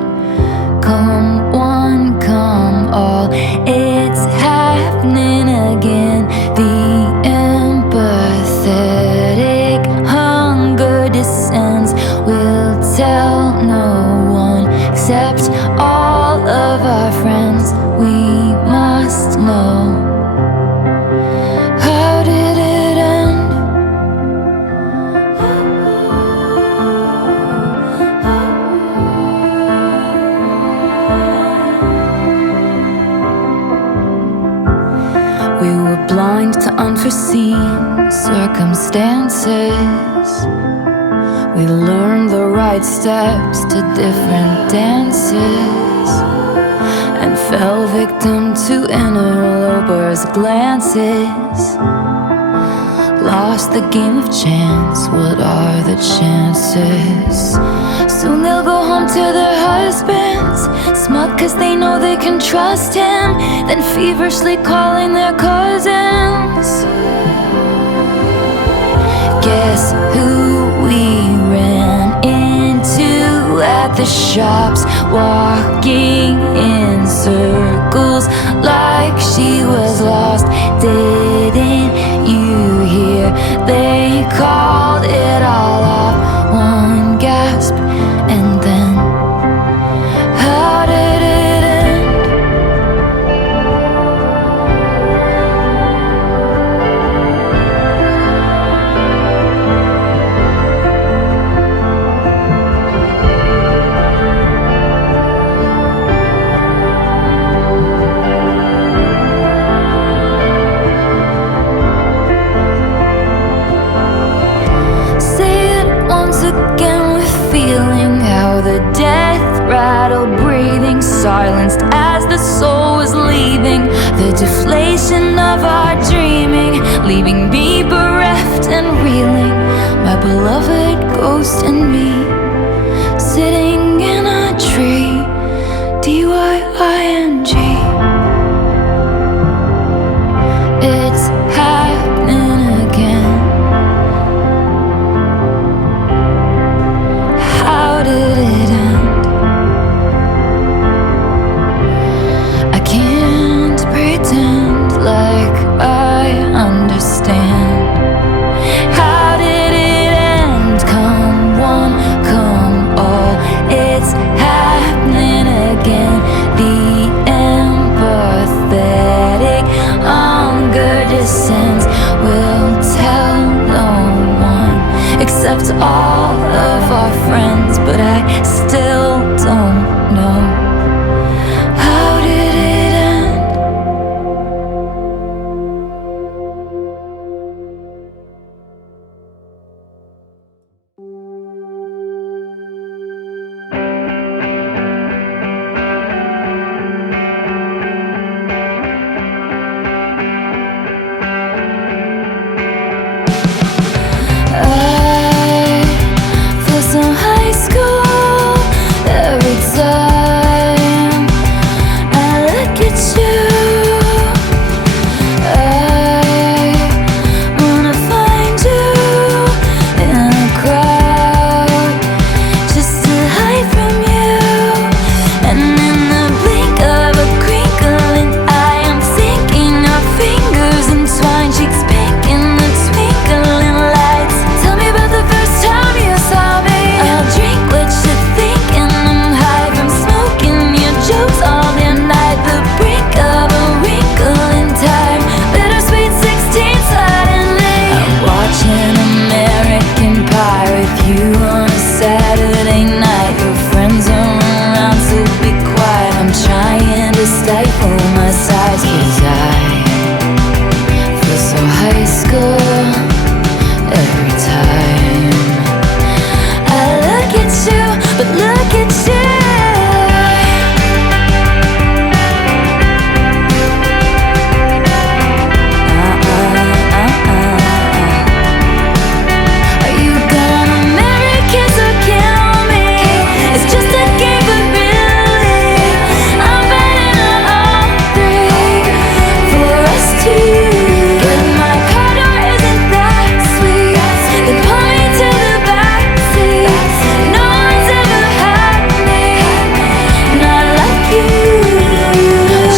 Come one, come all, it's happening again. The empathetic hunger descends. We'll tell no one except all of our friends. We must know. How did it end? We were blind to unforeseen circumstances. We learned the right steps to different dances, and fell victim to interlopers' glances. Lost the game of chance, what are the chances? Soon they'll go home to their husbands, smug 'cause they know they can trust him, then feverishly calling their cousins. Guess who we ran into at the shops, walking in circles like she was lost. Didn't you hear? They called it all off. One gasp, and then how did it end? Again with feeling how the death rattle breathing silenced as the soul was leaving. The deflation of our dreaming, leaving me bereft and reeling. My beloved ghost and me, sitting in a tree. D.Y.I.N.G. It's happening again. How did it end? I can't pretend like I understand. How did it end? Come one, come all. It's happening again. The empathetic hunger descends. We'll tell no one except all of our friends, but I still don't know. How did it end? I feel so high school every time I look at you. I wanna find you in a crowd just to hide from you. And in the blink of a crinkling eye, I'm thinking our fingers entwined, cheeks pink in the twinkling lights. Tell me about the first time you saw me. I'll drink what you're thinking. I'm high from smoking your jokes all the night. The brink of a wrinkle in time, bittersweet 16 suddenly. I'm watching American Pie with you on a Saturday night. Your friends are around, so be quiet. I'm trying to stifle my sighs, 'cause I feel so high school every time I look at you, but look at you. Are you gonna marry, kiss, or kill me? It's just a game, but really I'm betting on all three for us to get my car door isn't that sweet. Then pull me to the backseat. No one's ever had me, not like you.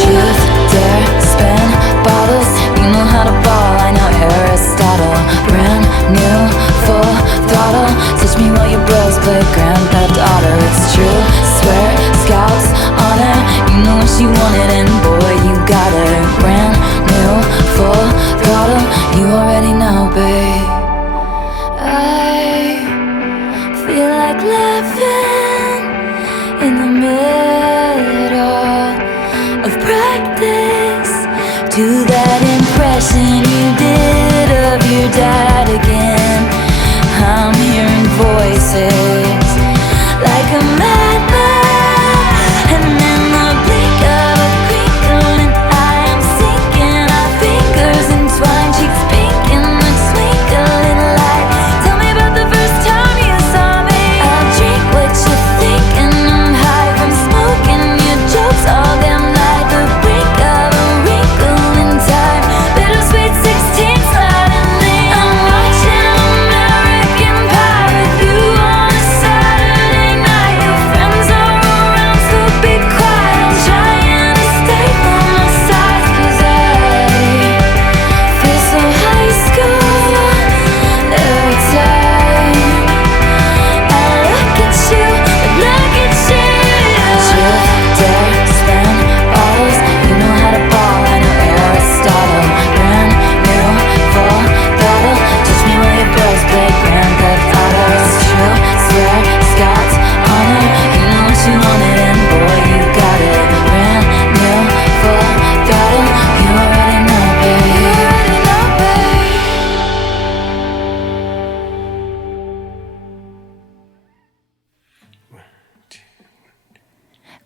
Truth, dare, spin bottles. You know how to ball, I know Aristotle. Brand new, full throttle. Teach me while your bros play Grand Theft Auto. It's true, swear, scouts, honor. You know what she wanted, and boy, you got her. Brand new, full throttle. You already know, babe. I feel like laughing in the middle of practice. Do that impression you did of your dad again. I'm hearing voices like a madman, and in the blink of a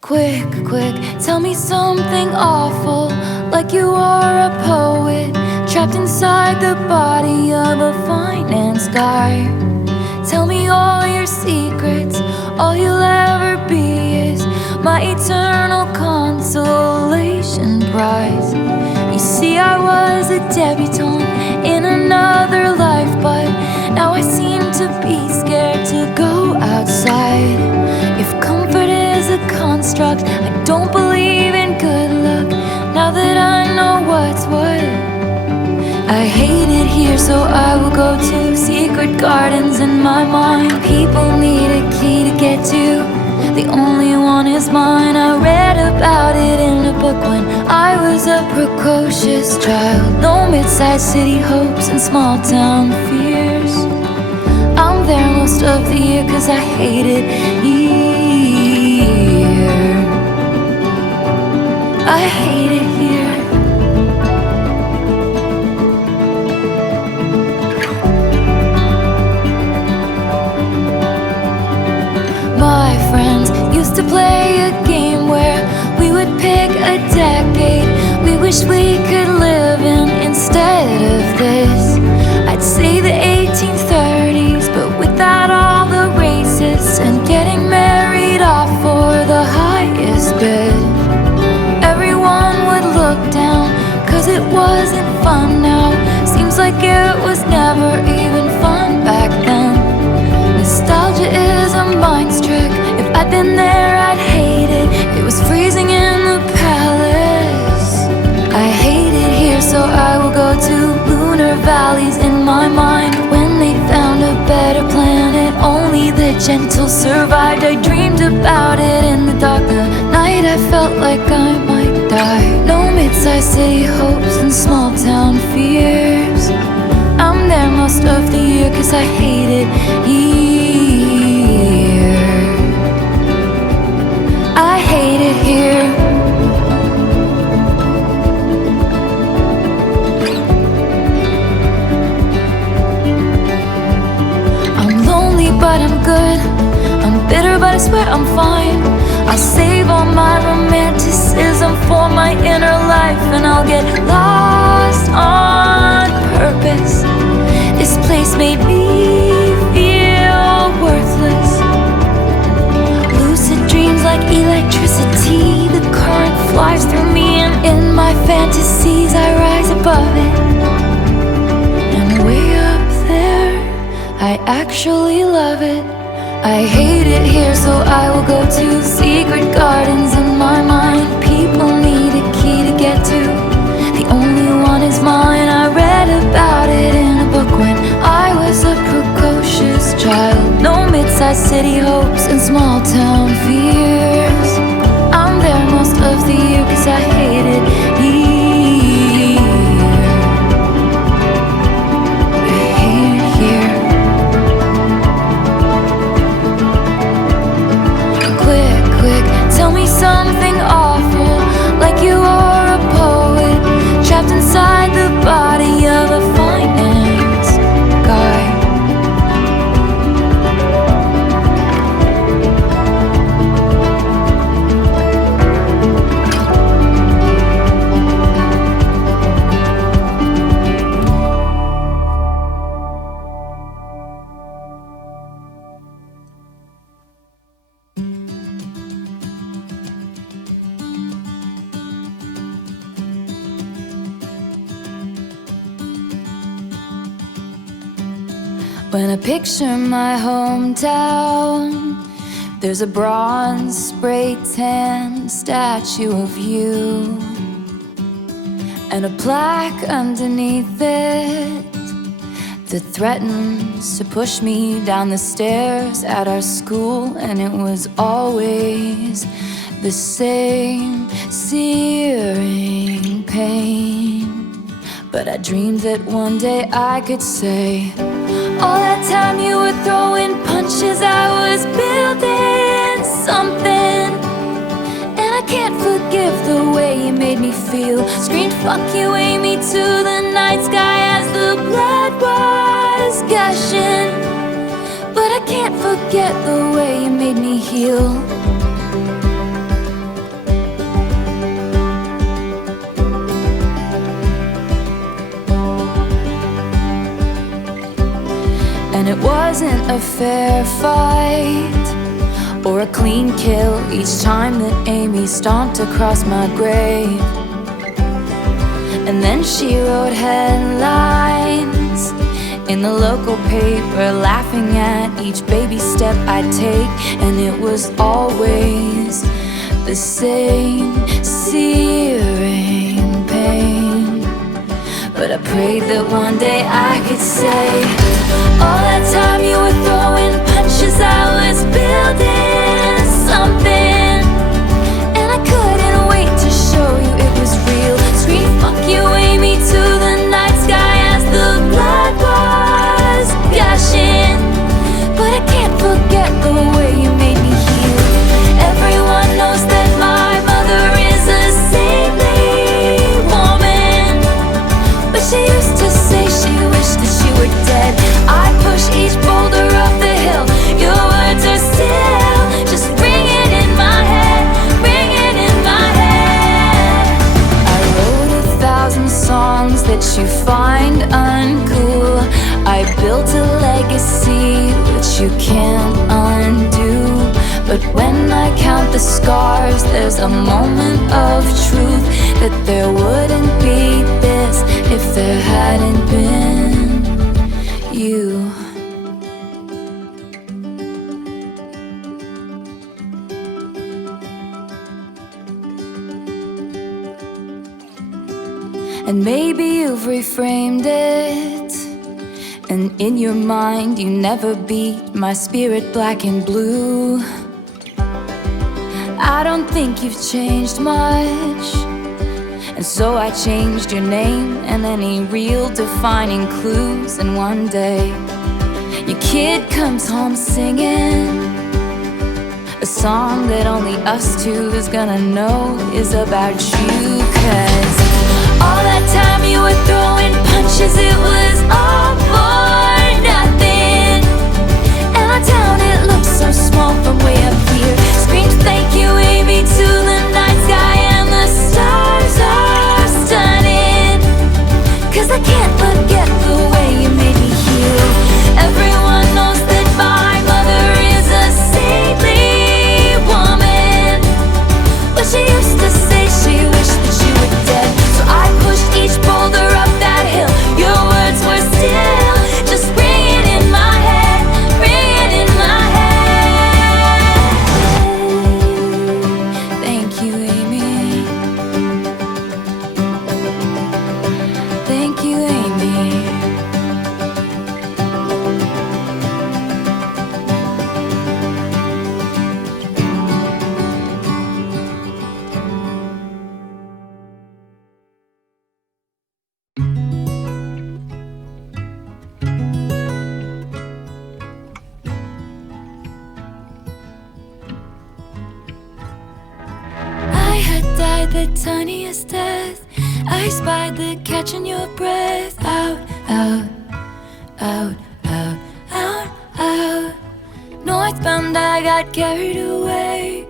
Quick, quick, tell me something awful, like you are a poet trapped inside the body of a finance guy. Tell me all your secrets, all you'll ever be is my eternal consolation prize. You see, I was a debutante in another life, but now I seem to be scared to go outside. If comfort is a construct, I don't believe in good luck, now that I know what's what. I hate it here, so I will go to secret gardens in my mind. People need a key to get to, the only one is mine. I read about it in a book when I was a precocious child. No mid-sized city hopes and small town fears. I'm there most of the year 'cause I hate it here. I hate it here. My friends used to play a game where we would pick a decade we wish we could live in instead of this. I'd say the 1830s, but without all the racists and getting married off for the highest bid. Everyone would look down 'cause it wasn't fun now. Seems like it was never even fun back then. Nostalgia is a mind's trick. If I'd been there, I'd hate it. It was freezing in the palace. I hate it here, so I will go to lunar valleys in my mind. When they found a better planet, only the gentle survived. I dreamed about it in the dark. The night I felt like I might die. No mid-sized city hopes and small town fears. I'm there most of the year 'cause I hate it here. I hate it here. I'm lonely but I'm good. I'm bitter but I swear I'm fine. I'll save all my romanticism for my inner life, and I'll get lost on purpose. This place made me feel worthless. Lucid dreams like electricity. The current flies through me, and in my fantasies I rise above it. And way up there, I actually love it. I hate it here, so I will go to secret gardens in my mind. People need a key to get to, the only one is mine. I read about it in a book when I was a precocious child. No mid-sized city hopes and small town fears. I'm there most of the year 'cause I hate it here. I hate it here. Quick, quick, tell me something awful, like you are a poet trapped inside the body of a finance guy. When I picture my hometown, there's a bronze spray tan statue of you, and a plaque underneath it that threatens to push me down the stairs at our school. And it was always the same searing pain. But I dreamed that one day I could say, all that time you were throwing punches, I was building something. And I can't forgive the way you made me feel. Screamed fuck you, Amy, to the night sky as the blood was gushing. But I can't forget the way you made me heal. fair fight or a clean kill each time that Amy stomped across my grave. And then she wrote headlines in the local paper, laughing at each baby step I'd take. And it was always the same searing pain. But I prayed that one day I could say, all that time you were throwing punches, I was building something. And I couldn't wait to show you it was real. Scream fuck you, Amy, to the night sky as the blood was gushing. But I can't forget the way you made me heal. Everyone knows that my mother is a saintly woman, but she used to say she wished that she were dead. I push each boulder up the hill. Your words are still just ringing in my head, ringing in my head. I wrote 1,000 songs that you find uncool. I built a legacy which you can't undo. But when I count the scars, there's a moment of truth that there wouldn't be this if there hadn't been you. And maybe you've reframed it, and in your mind you never beat my spirit black and blue. I don't think you've changed much, and so I changed your name and any real defining clues. And one day your kid comes home singing a song that only us two is gonna know is about you. 'Cause all that time you were throwing punches, it was all for nothing. And our town, it looks so small from way up here. Screams thank you, Amy, to the night sky, and the stars are stunning. 'Cause I can't forget the way you made me heal. Everyone knows that my mother is a saintly woman, but she used to say she wished that she were dead. So I pushed each boulder up that hill. Your words were still just ringing in my head, ringing in my head. Thank you, Amy. Thank you, Amy. I had died the tiniest death. I spied the catch in your breath. Out, out, out, out, out, out. Northbound, I got carried away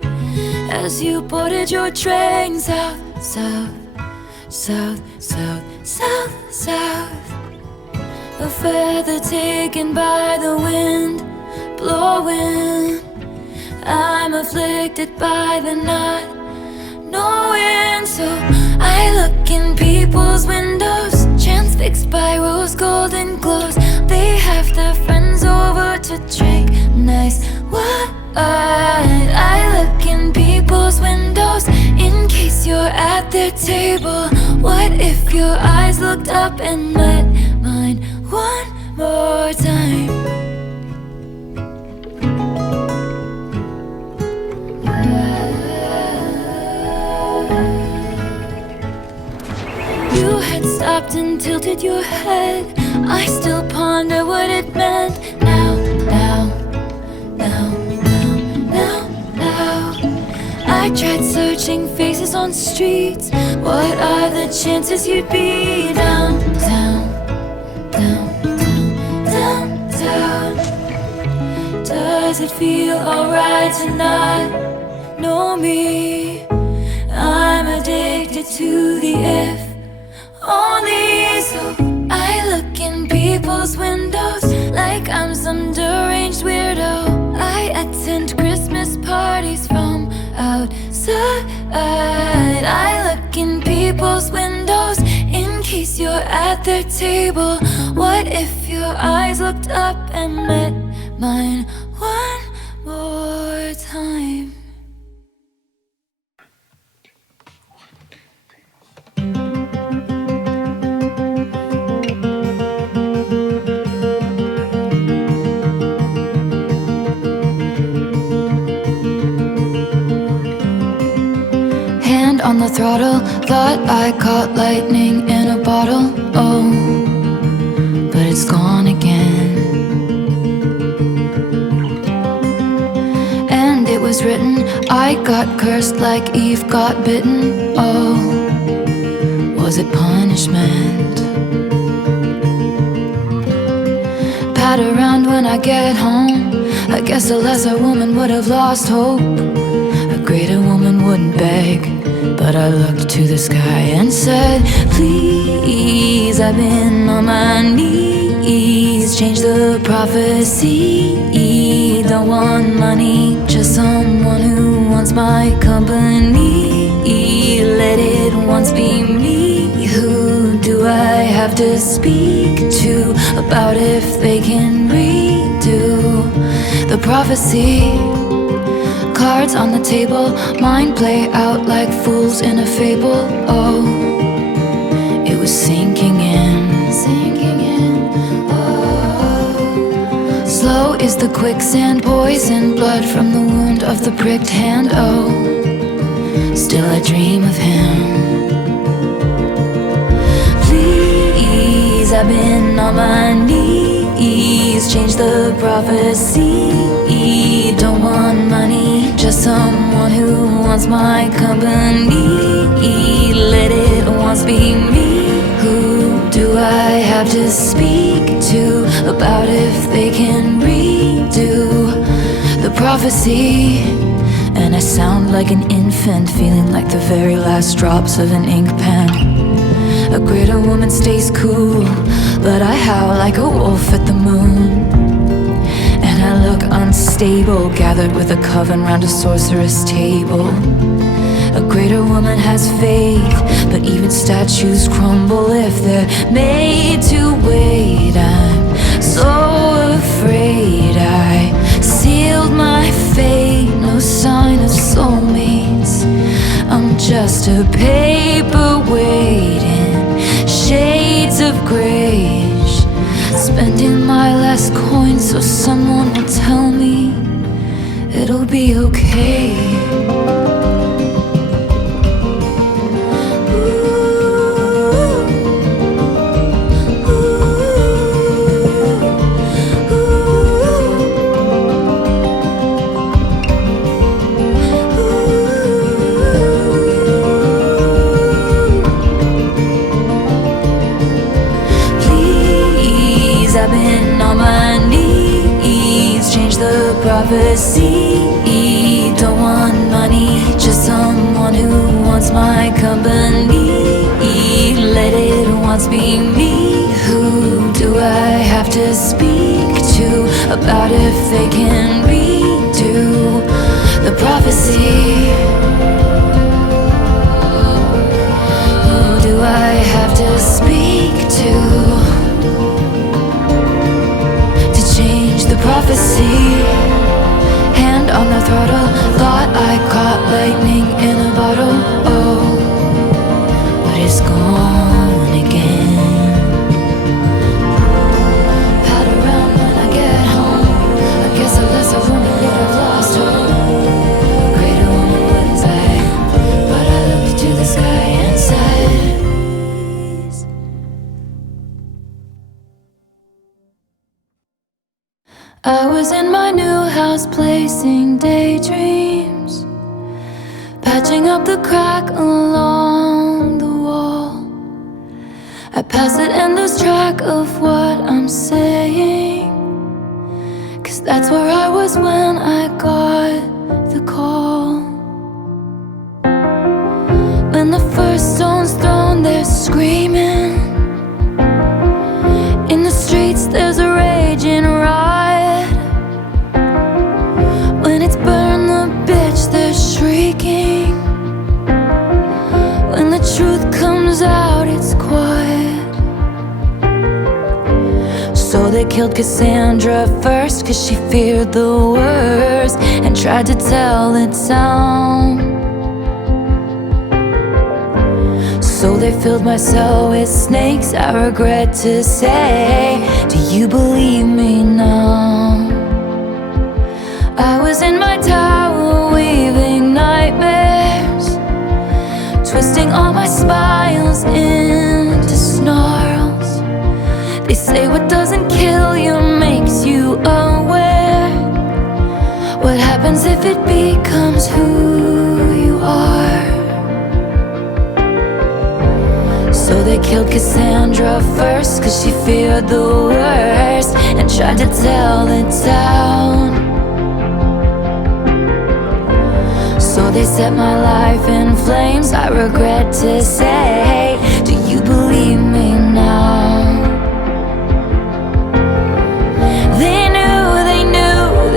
as you boarded your train. South, south, south, south, south, south. A feather taken by the wind blowing. I'm afflicted by the not knowing. So I look in people's windows, transfixed by rose golden glows. They have their friends over to drink nice wine. I look in people's windows in case you're at their table. What if your eyes looked up and met mine one more time? You had stopped and tilted your head. I still ponder what it meant. Now, now, now, now, now, now. I tried searching faces on streets. What are the chances you'd be down, down, down, down, down, down? Does it feel alright to not know me? I'm addicted to the if only. So I look in people people's windows like I'm some deranged weirdo. I attend Christmas parties from outside. I look in people's windows in case you're at their table. What if your eyes looked up and met mine one more time? Hand on the throttle, thought I caught lightning in a bottle. Oh, but it's gone again. And it was written, I got cursed like Eve got bitten. Oh, was it punishment? Pat around when I get home. I guess a lesser woman would have lost hope. A greater woman wouldn't beg. But I looked to the sky and said, please, I've been on my knees. Change the prophecy. Don't want money, just someone who wants my company. Let it once be me. Who do I have to speak to about if they can redo the prophecy? Cards on the table, mine play out like fools in a fable. Oh, it was sinking in. Oh, slow is the quicksand, poison blood from the wound of the pricked hand. Oh, still I dream of him. Please, I've been on my knees. Change the prophecy. Don't want money, just someone who wants my company. Let it once be me. Who do I have to speak to about if they can redo the prophecy? And I sound like an infant, feeling like the very last drops of an ink pen. A greater woman stays cool, but I howl like a wolf at the moon. And I look unstable, gathered with a coven round a sorceress table. A greater woman has faith, but even statues crumble if they're made to wait. I'm so afraid I sealed my fate. No sign of soulmates, I'm just a paperweight in shades of grayish. Spending my last coin so someone will tell me it'll be okay. I've been on my knees. Change the prophecy. Don't want money, just someone who wants my company. Let it once be me. Who do I have to speak to about if they can redo the prophecy? Who do I have to speak to change the prophecy? Hand on the throttle, thought I caught lightning in a bottle. Oh, but it's gone again. Pat around when I get home. I guess a lesser woman would have lost hope. A greater woman wouldn't beg, but I looked to the sky and said, I was in my new house placing daydreams, patching up the crack along the wall. I pass it and lose track of what I'm saying, 'cause that's where I was when I got the call. When the first stone's thrown, they're screaming in the streets turns out it's quiet. So they killed Cassandra first, 'cause she feared the worst and tried to tell the town. So they filled my cell with snakes, I regret to say. Do you believe me now? I was in my tower weaving nightmares, twisting all my smiles into snarls. They say what doesn't kill you makes you aware. What happens if it becomes who you are? So they killed Cassandra first, 'cause she feared the worst and tried to tell the town. So they set my life in flames, I regret to say. Do you believe me now?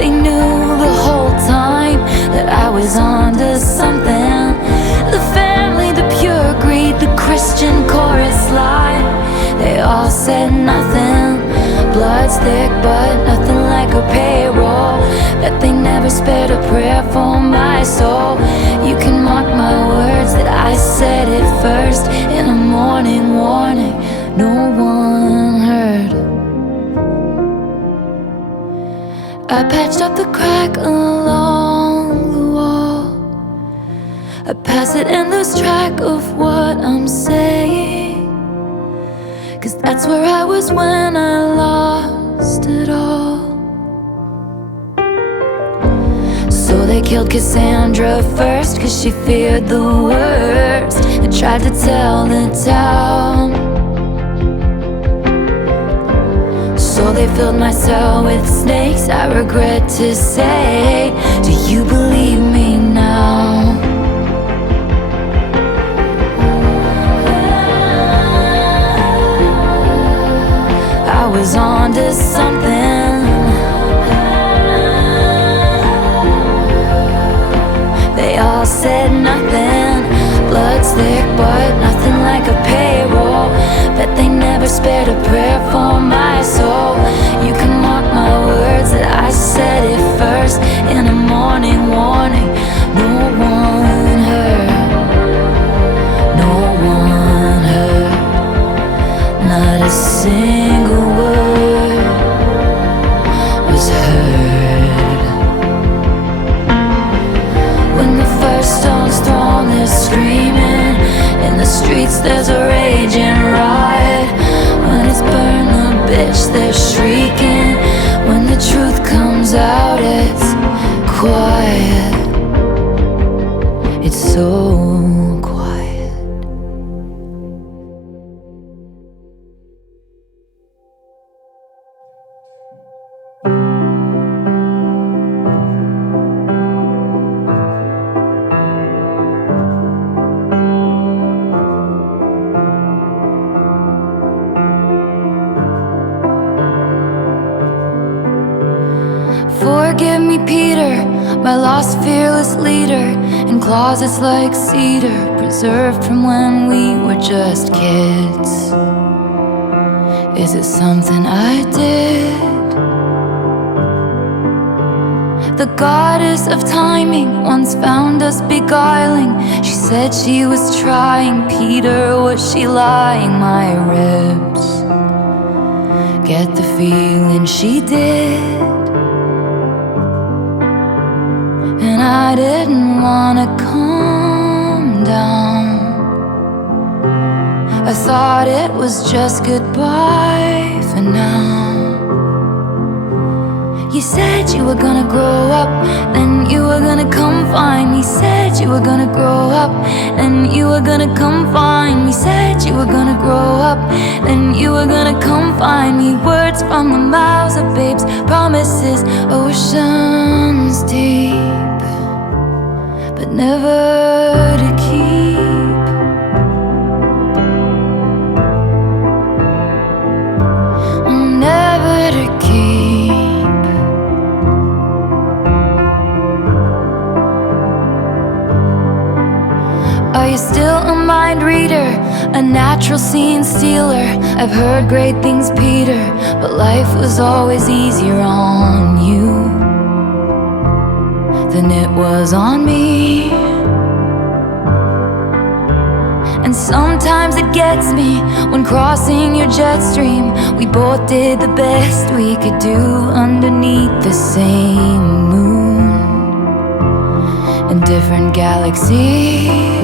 They knew the whole time that I was onto something. The family, the pure greed, the Christian chorus line, they all said nothing. Blood's thick but nothing like a payroll. That they never spared a prayer for my soul. You can mark my words that I said it first. In a morning warning no one heard. I patched up the crack along the wall. I pass it and lose track of what I'm saying, 'cause that's where I was when I lost it all. So they killed Cassandra first, 'cause she feared the worst and tried to tell the town. So they filled my cell with snakes, I regret to say. Do you believe me now? I was onto something. They all said nothing. Blood's thick but nothing like a payroll. Bet they never spared a prayer for my soul. You can mark my words that I said it first. In a morning warning no one heard. No one heard. Not a single word was heard. When the first stone's thrown, they're screaming. In the streets there's a raging riot. When it's burn the bitch, they're shrieking. When the truth comes out, it's quiet. It's so quiet. Forgive me, Peter, my lost fearless leader. In closets like cedar, preserved from when we were just kids. Is it something I did? The goddess of timing once found us beguiling. She said she was trying. Peter, was she lying? My ribs get the feeling she did. And I didn't wanna calm down. I thought it was just goodbye for now. You said you were gonna grow up, then you were gonna come find me. Said you were gonna grow up, then you were gonna come find me. Said you were gonna grow up, then you were gonna come find me. Words from the mouths of babes, promises oceans deep, but never to keep. Never to keep. Are you still a mind reader, a natural scene stealer? I've heard great things, Peter, but life was always easier on you than it was on me. And sometimes it gets me when crossing your jet stream. We both did the best we could do underneath the same moon in different galaxies.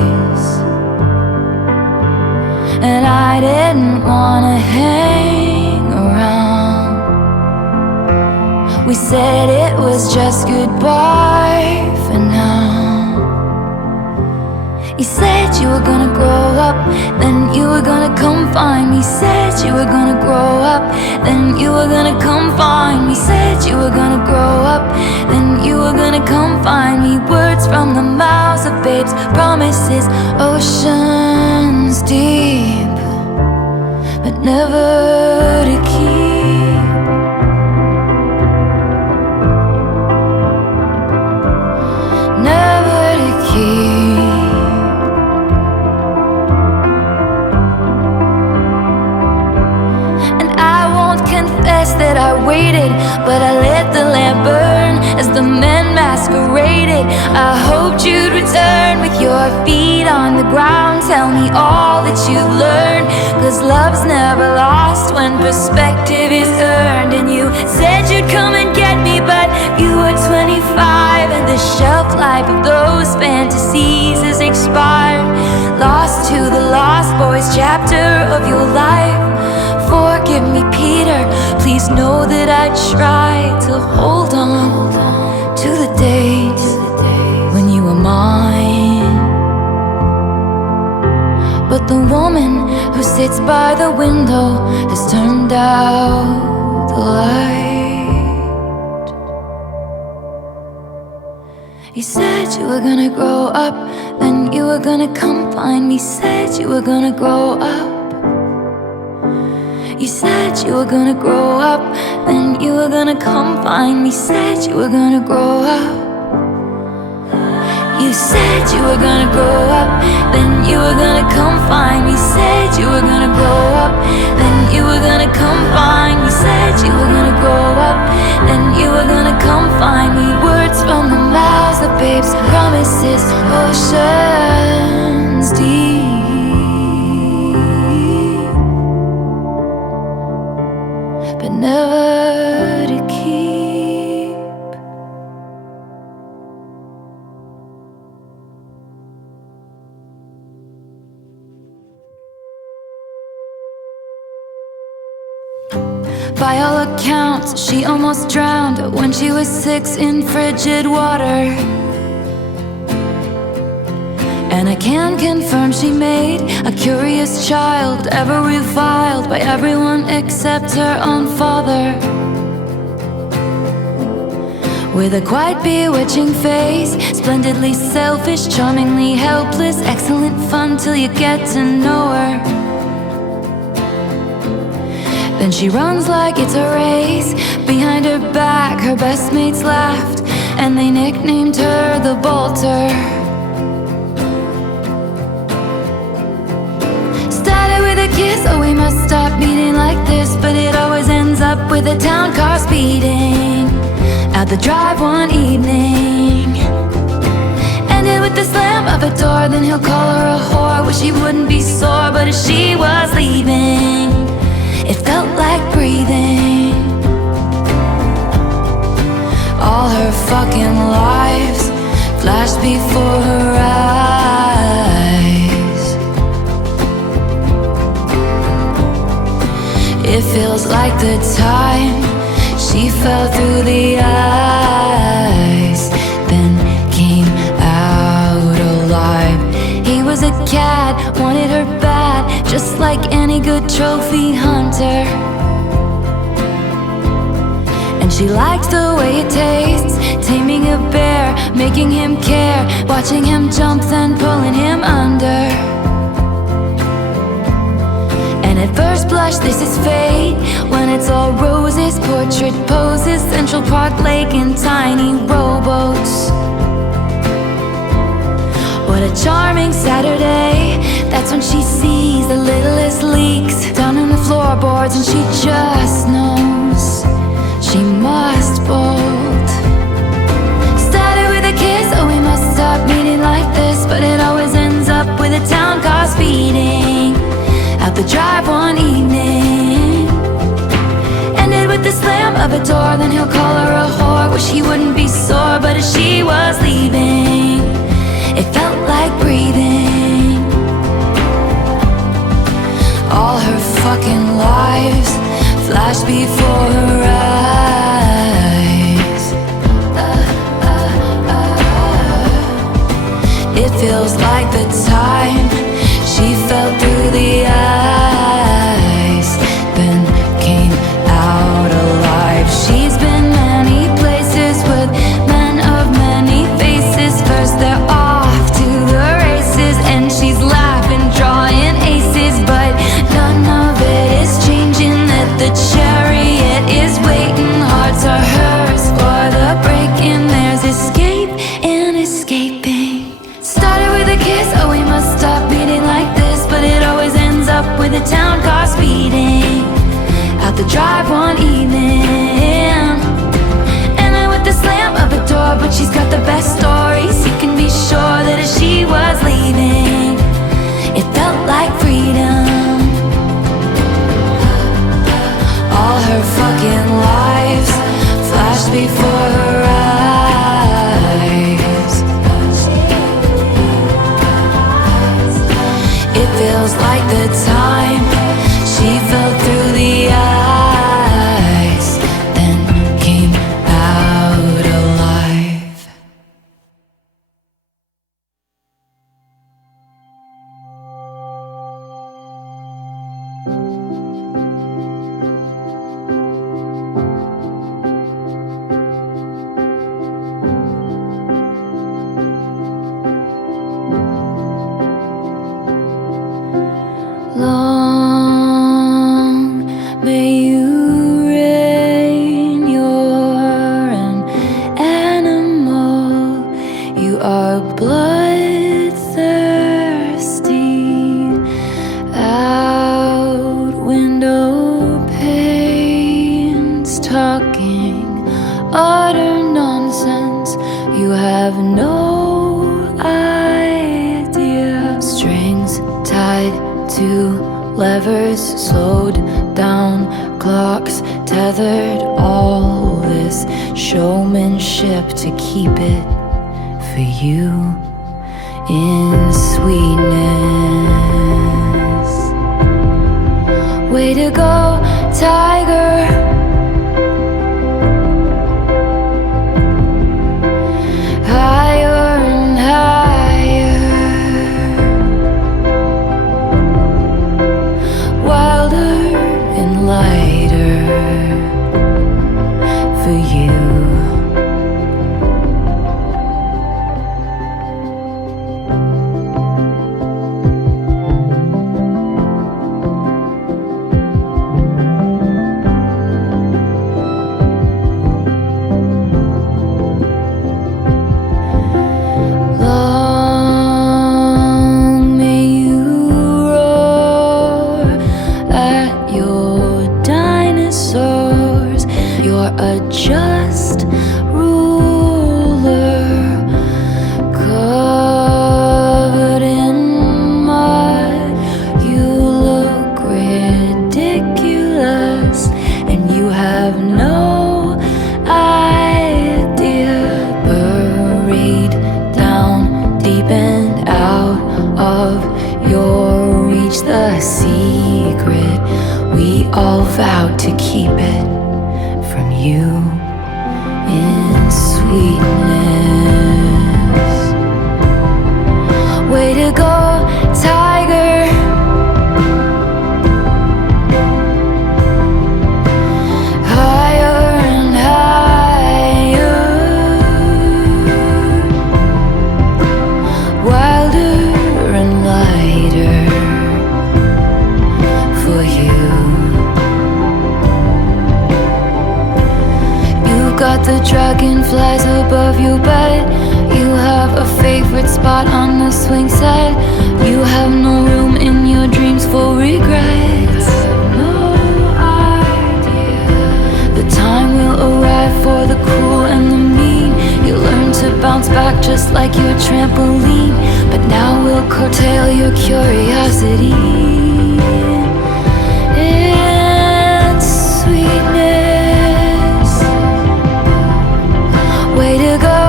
And I didn't wanna hang around. We said it was just goodbye for now. You said you were gonna grow up, then you were gonna come find me. Said you were gonna grow up, then you were gonna come find me. Said you were gonna grow up, then you were gonna come find me. Words from the mouths of babes, promises oceans deep, but never to keep. Never to keep. Confess that I waited, but I let the lamp burn as the men masqueraded. I hoped you'd return with your feet on the ground. Tell me all that you've learned, 'cause love's never lost when perspective is earned. And you said you'd come and get me, but you were 25 and the shelf life of those fantasies is expired. Lost to the lost boys chapter of your life. Forgive me, Peter, please know that I tried to hold on to the days when you were mine. But the woman who sits by the window has turned out the light. You said you were gonna grow up, then you were gonna come find me. Said you were gonna grow up. You said you were gonna grow up, then you were gonna come find me. Said you were gonna grow up. You said you were gonna grow up, then you were gonna come find me. Said you were gonna grow up, then you were gonna come find me. Said you were gonna grow up, then you were gonna come find me. Words from the mouths of babes, promises oceans deep, but never to keep. By all accounts, she almost drowned when she was 6 in frigid water. And I can confirm she made a curious child, ever reviled by everyone except her own father. With a quite bewitching face, splendidly selfish, charmingly helpless, excellent fun till you get to know her. Then she runs like it's a race. Behind her back, her best mates laughed, and they nicknamed her the Bolter. Kiss, oh we must stop beating like this, but it always ends up with a town car speeding out the drive one evening. Ended with the slam of a door, then he'll call her a whore. Wish he wouldn't be sore, but as she was leaving, it felt like breathing. All her fucking lives flashed before her eyes. It feels like the time she fell through the ice, then came out alive. He was a cat, wanted her bad, just like any good trophy hunter. And she liked the way it tastes, taming a bear, making him care, watching him jump, then pulling him under. At first blush, this is fate, when it's all roses, portrait poses, Central Park Lake and tiny rowboats. Or What a charming Saturday. That's when she sees the littlest leaks down in the floorboards, and she just knows she must bolt. Started with a kiss, oh we must stop meeting like this, but it always ends up with a town car speeding out the drive one evening. Ended with the slam of a door, then he'll call her a whore. Wish he wouldn't be sore, but as she was leaving, it felt like breathing. All her fucking lives flashed before her eyes. It feels like the time she fell through the ice, then came out alive. She's been many places with men of many faces. First they're off to the races, and she's laughing, drawing aces, but none of it is changing. That the chariot is waiting, hearts are hers for the breaking. There's escape and escaping. Started with a kiss, oh we must stop beating like this, but it always ends up with a town car speeding out the drive one evening. And then with the slam of a door, but she's got the best stories. You can be sure that as she was leaving, it felt like freedom. All her fucking lives flashed before her eyes. It feels like the time she fell through the ice, then came out alive. Long may you reign. You're an animal. You are bloodthirsty. Out window panes, talking utter nonsense. You have no idea. Strings tied to levers, slowed down clocks, tethered. All this showmanship to keep it for you in sweetness. Way to go, tiger. Higher and higher, wilder and lighter for you. Long may you roar at your dinosaurs. You're a just ruler, covered in mud. You look ridiculous, and you have no idea. Buried down deep and out of your reach, the secret we all vowed to keep it from you in sweetness. Way to go, tiger. Higher and higher, wilder and lighter for you. You got the dragonflies above your bed. You have have a favorite spot on the swing set. You have no room in your dreams for regrets. No idea. The time will arrive for the cruel and the mean. You learn to bounce back just like your trampoline, but now we'll curtail your curiosity and sweetness. Way to go,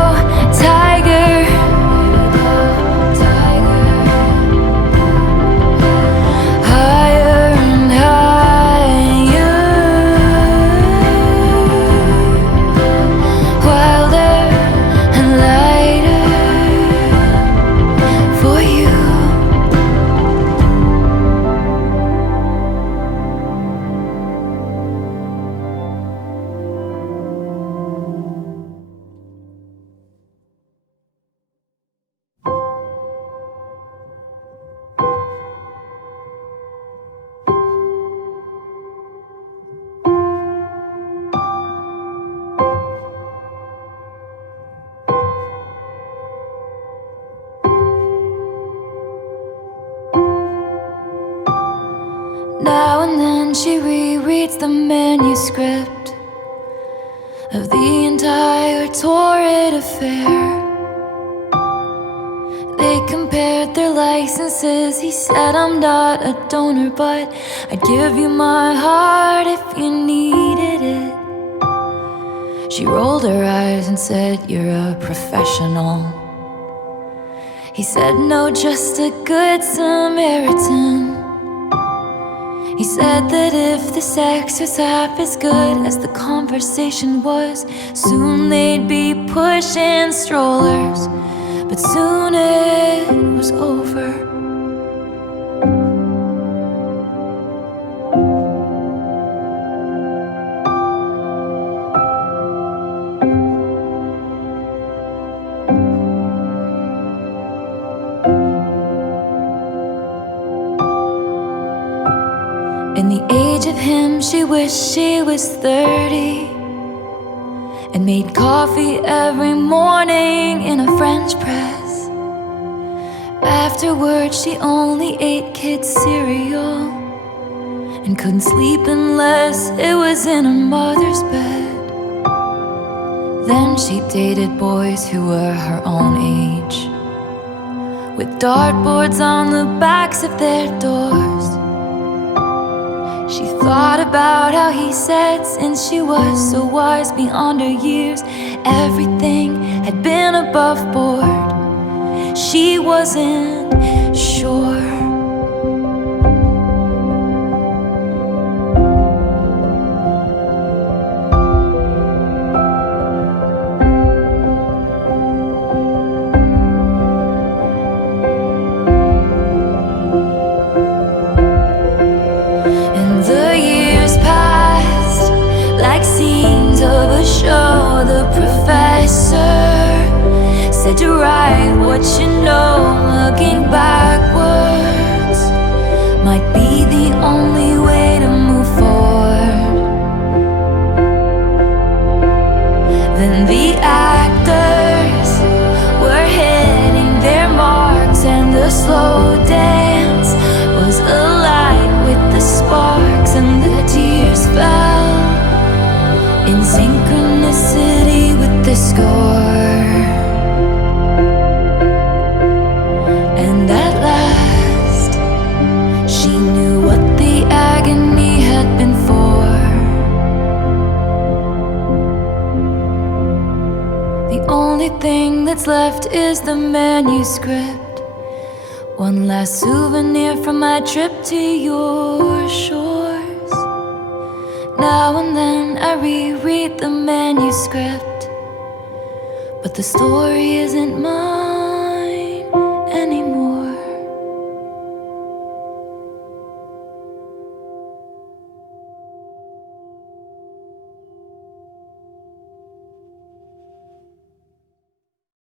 tiger. Higher and higher, wilder and lighter for you. Now and then she rereads the manuscript of the entire T.O.R.E.D affair. They compared their licenses. He said, I'm not a donor, but I'd give you my heart if you needed it. She rolled her eyes and said, you're a professional. He said, no, just a good Samaritan. He said that if the sex was half as good as the conversation was, soon they'd be pushing strollers. But soon it was over. In the age of him, she wished she was 30 and made coffee every morning in a French press. Afterwards, she only ate kids' cereal and couldn't sleep unless it was in her mother's bed. Then she dated boys who were her own age, with dartboards on the backs of their doors. She thought about how he said, since she was so wise beyond her years, everything had been above board. She wasn't sure. Of a show, the professor said to write what you know. Looking backwards might be the only way to move forward. Then the actors were hitting their marks, and the slow dance was alight with the sparks, and the tears fell in synchronicity with the score. And at last, she knew what the agony had been for. The only thing that's left is the manuscript, one last souvenir from my trip to your shores. Now and then I reread the manuscript, but the story isn't mine.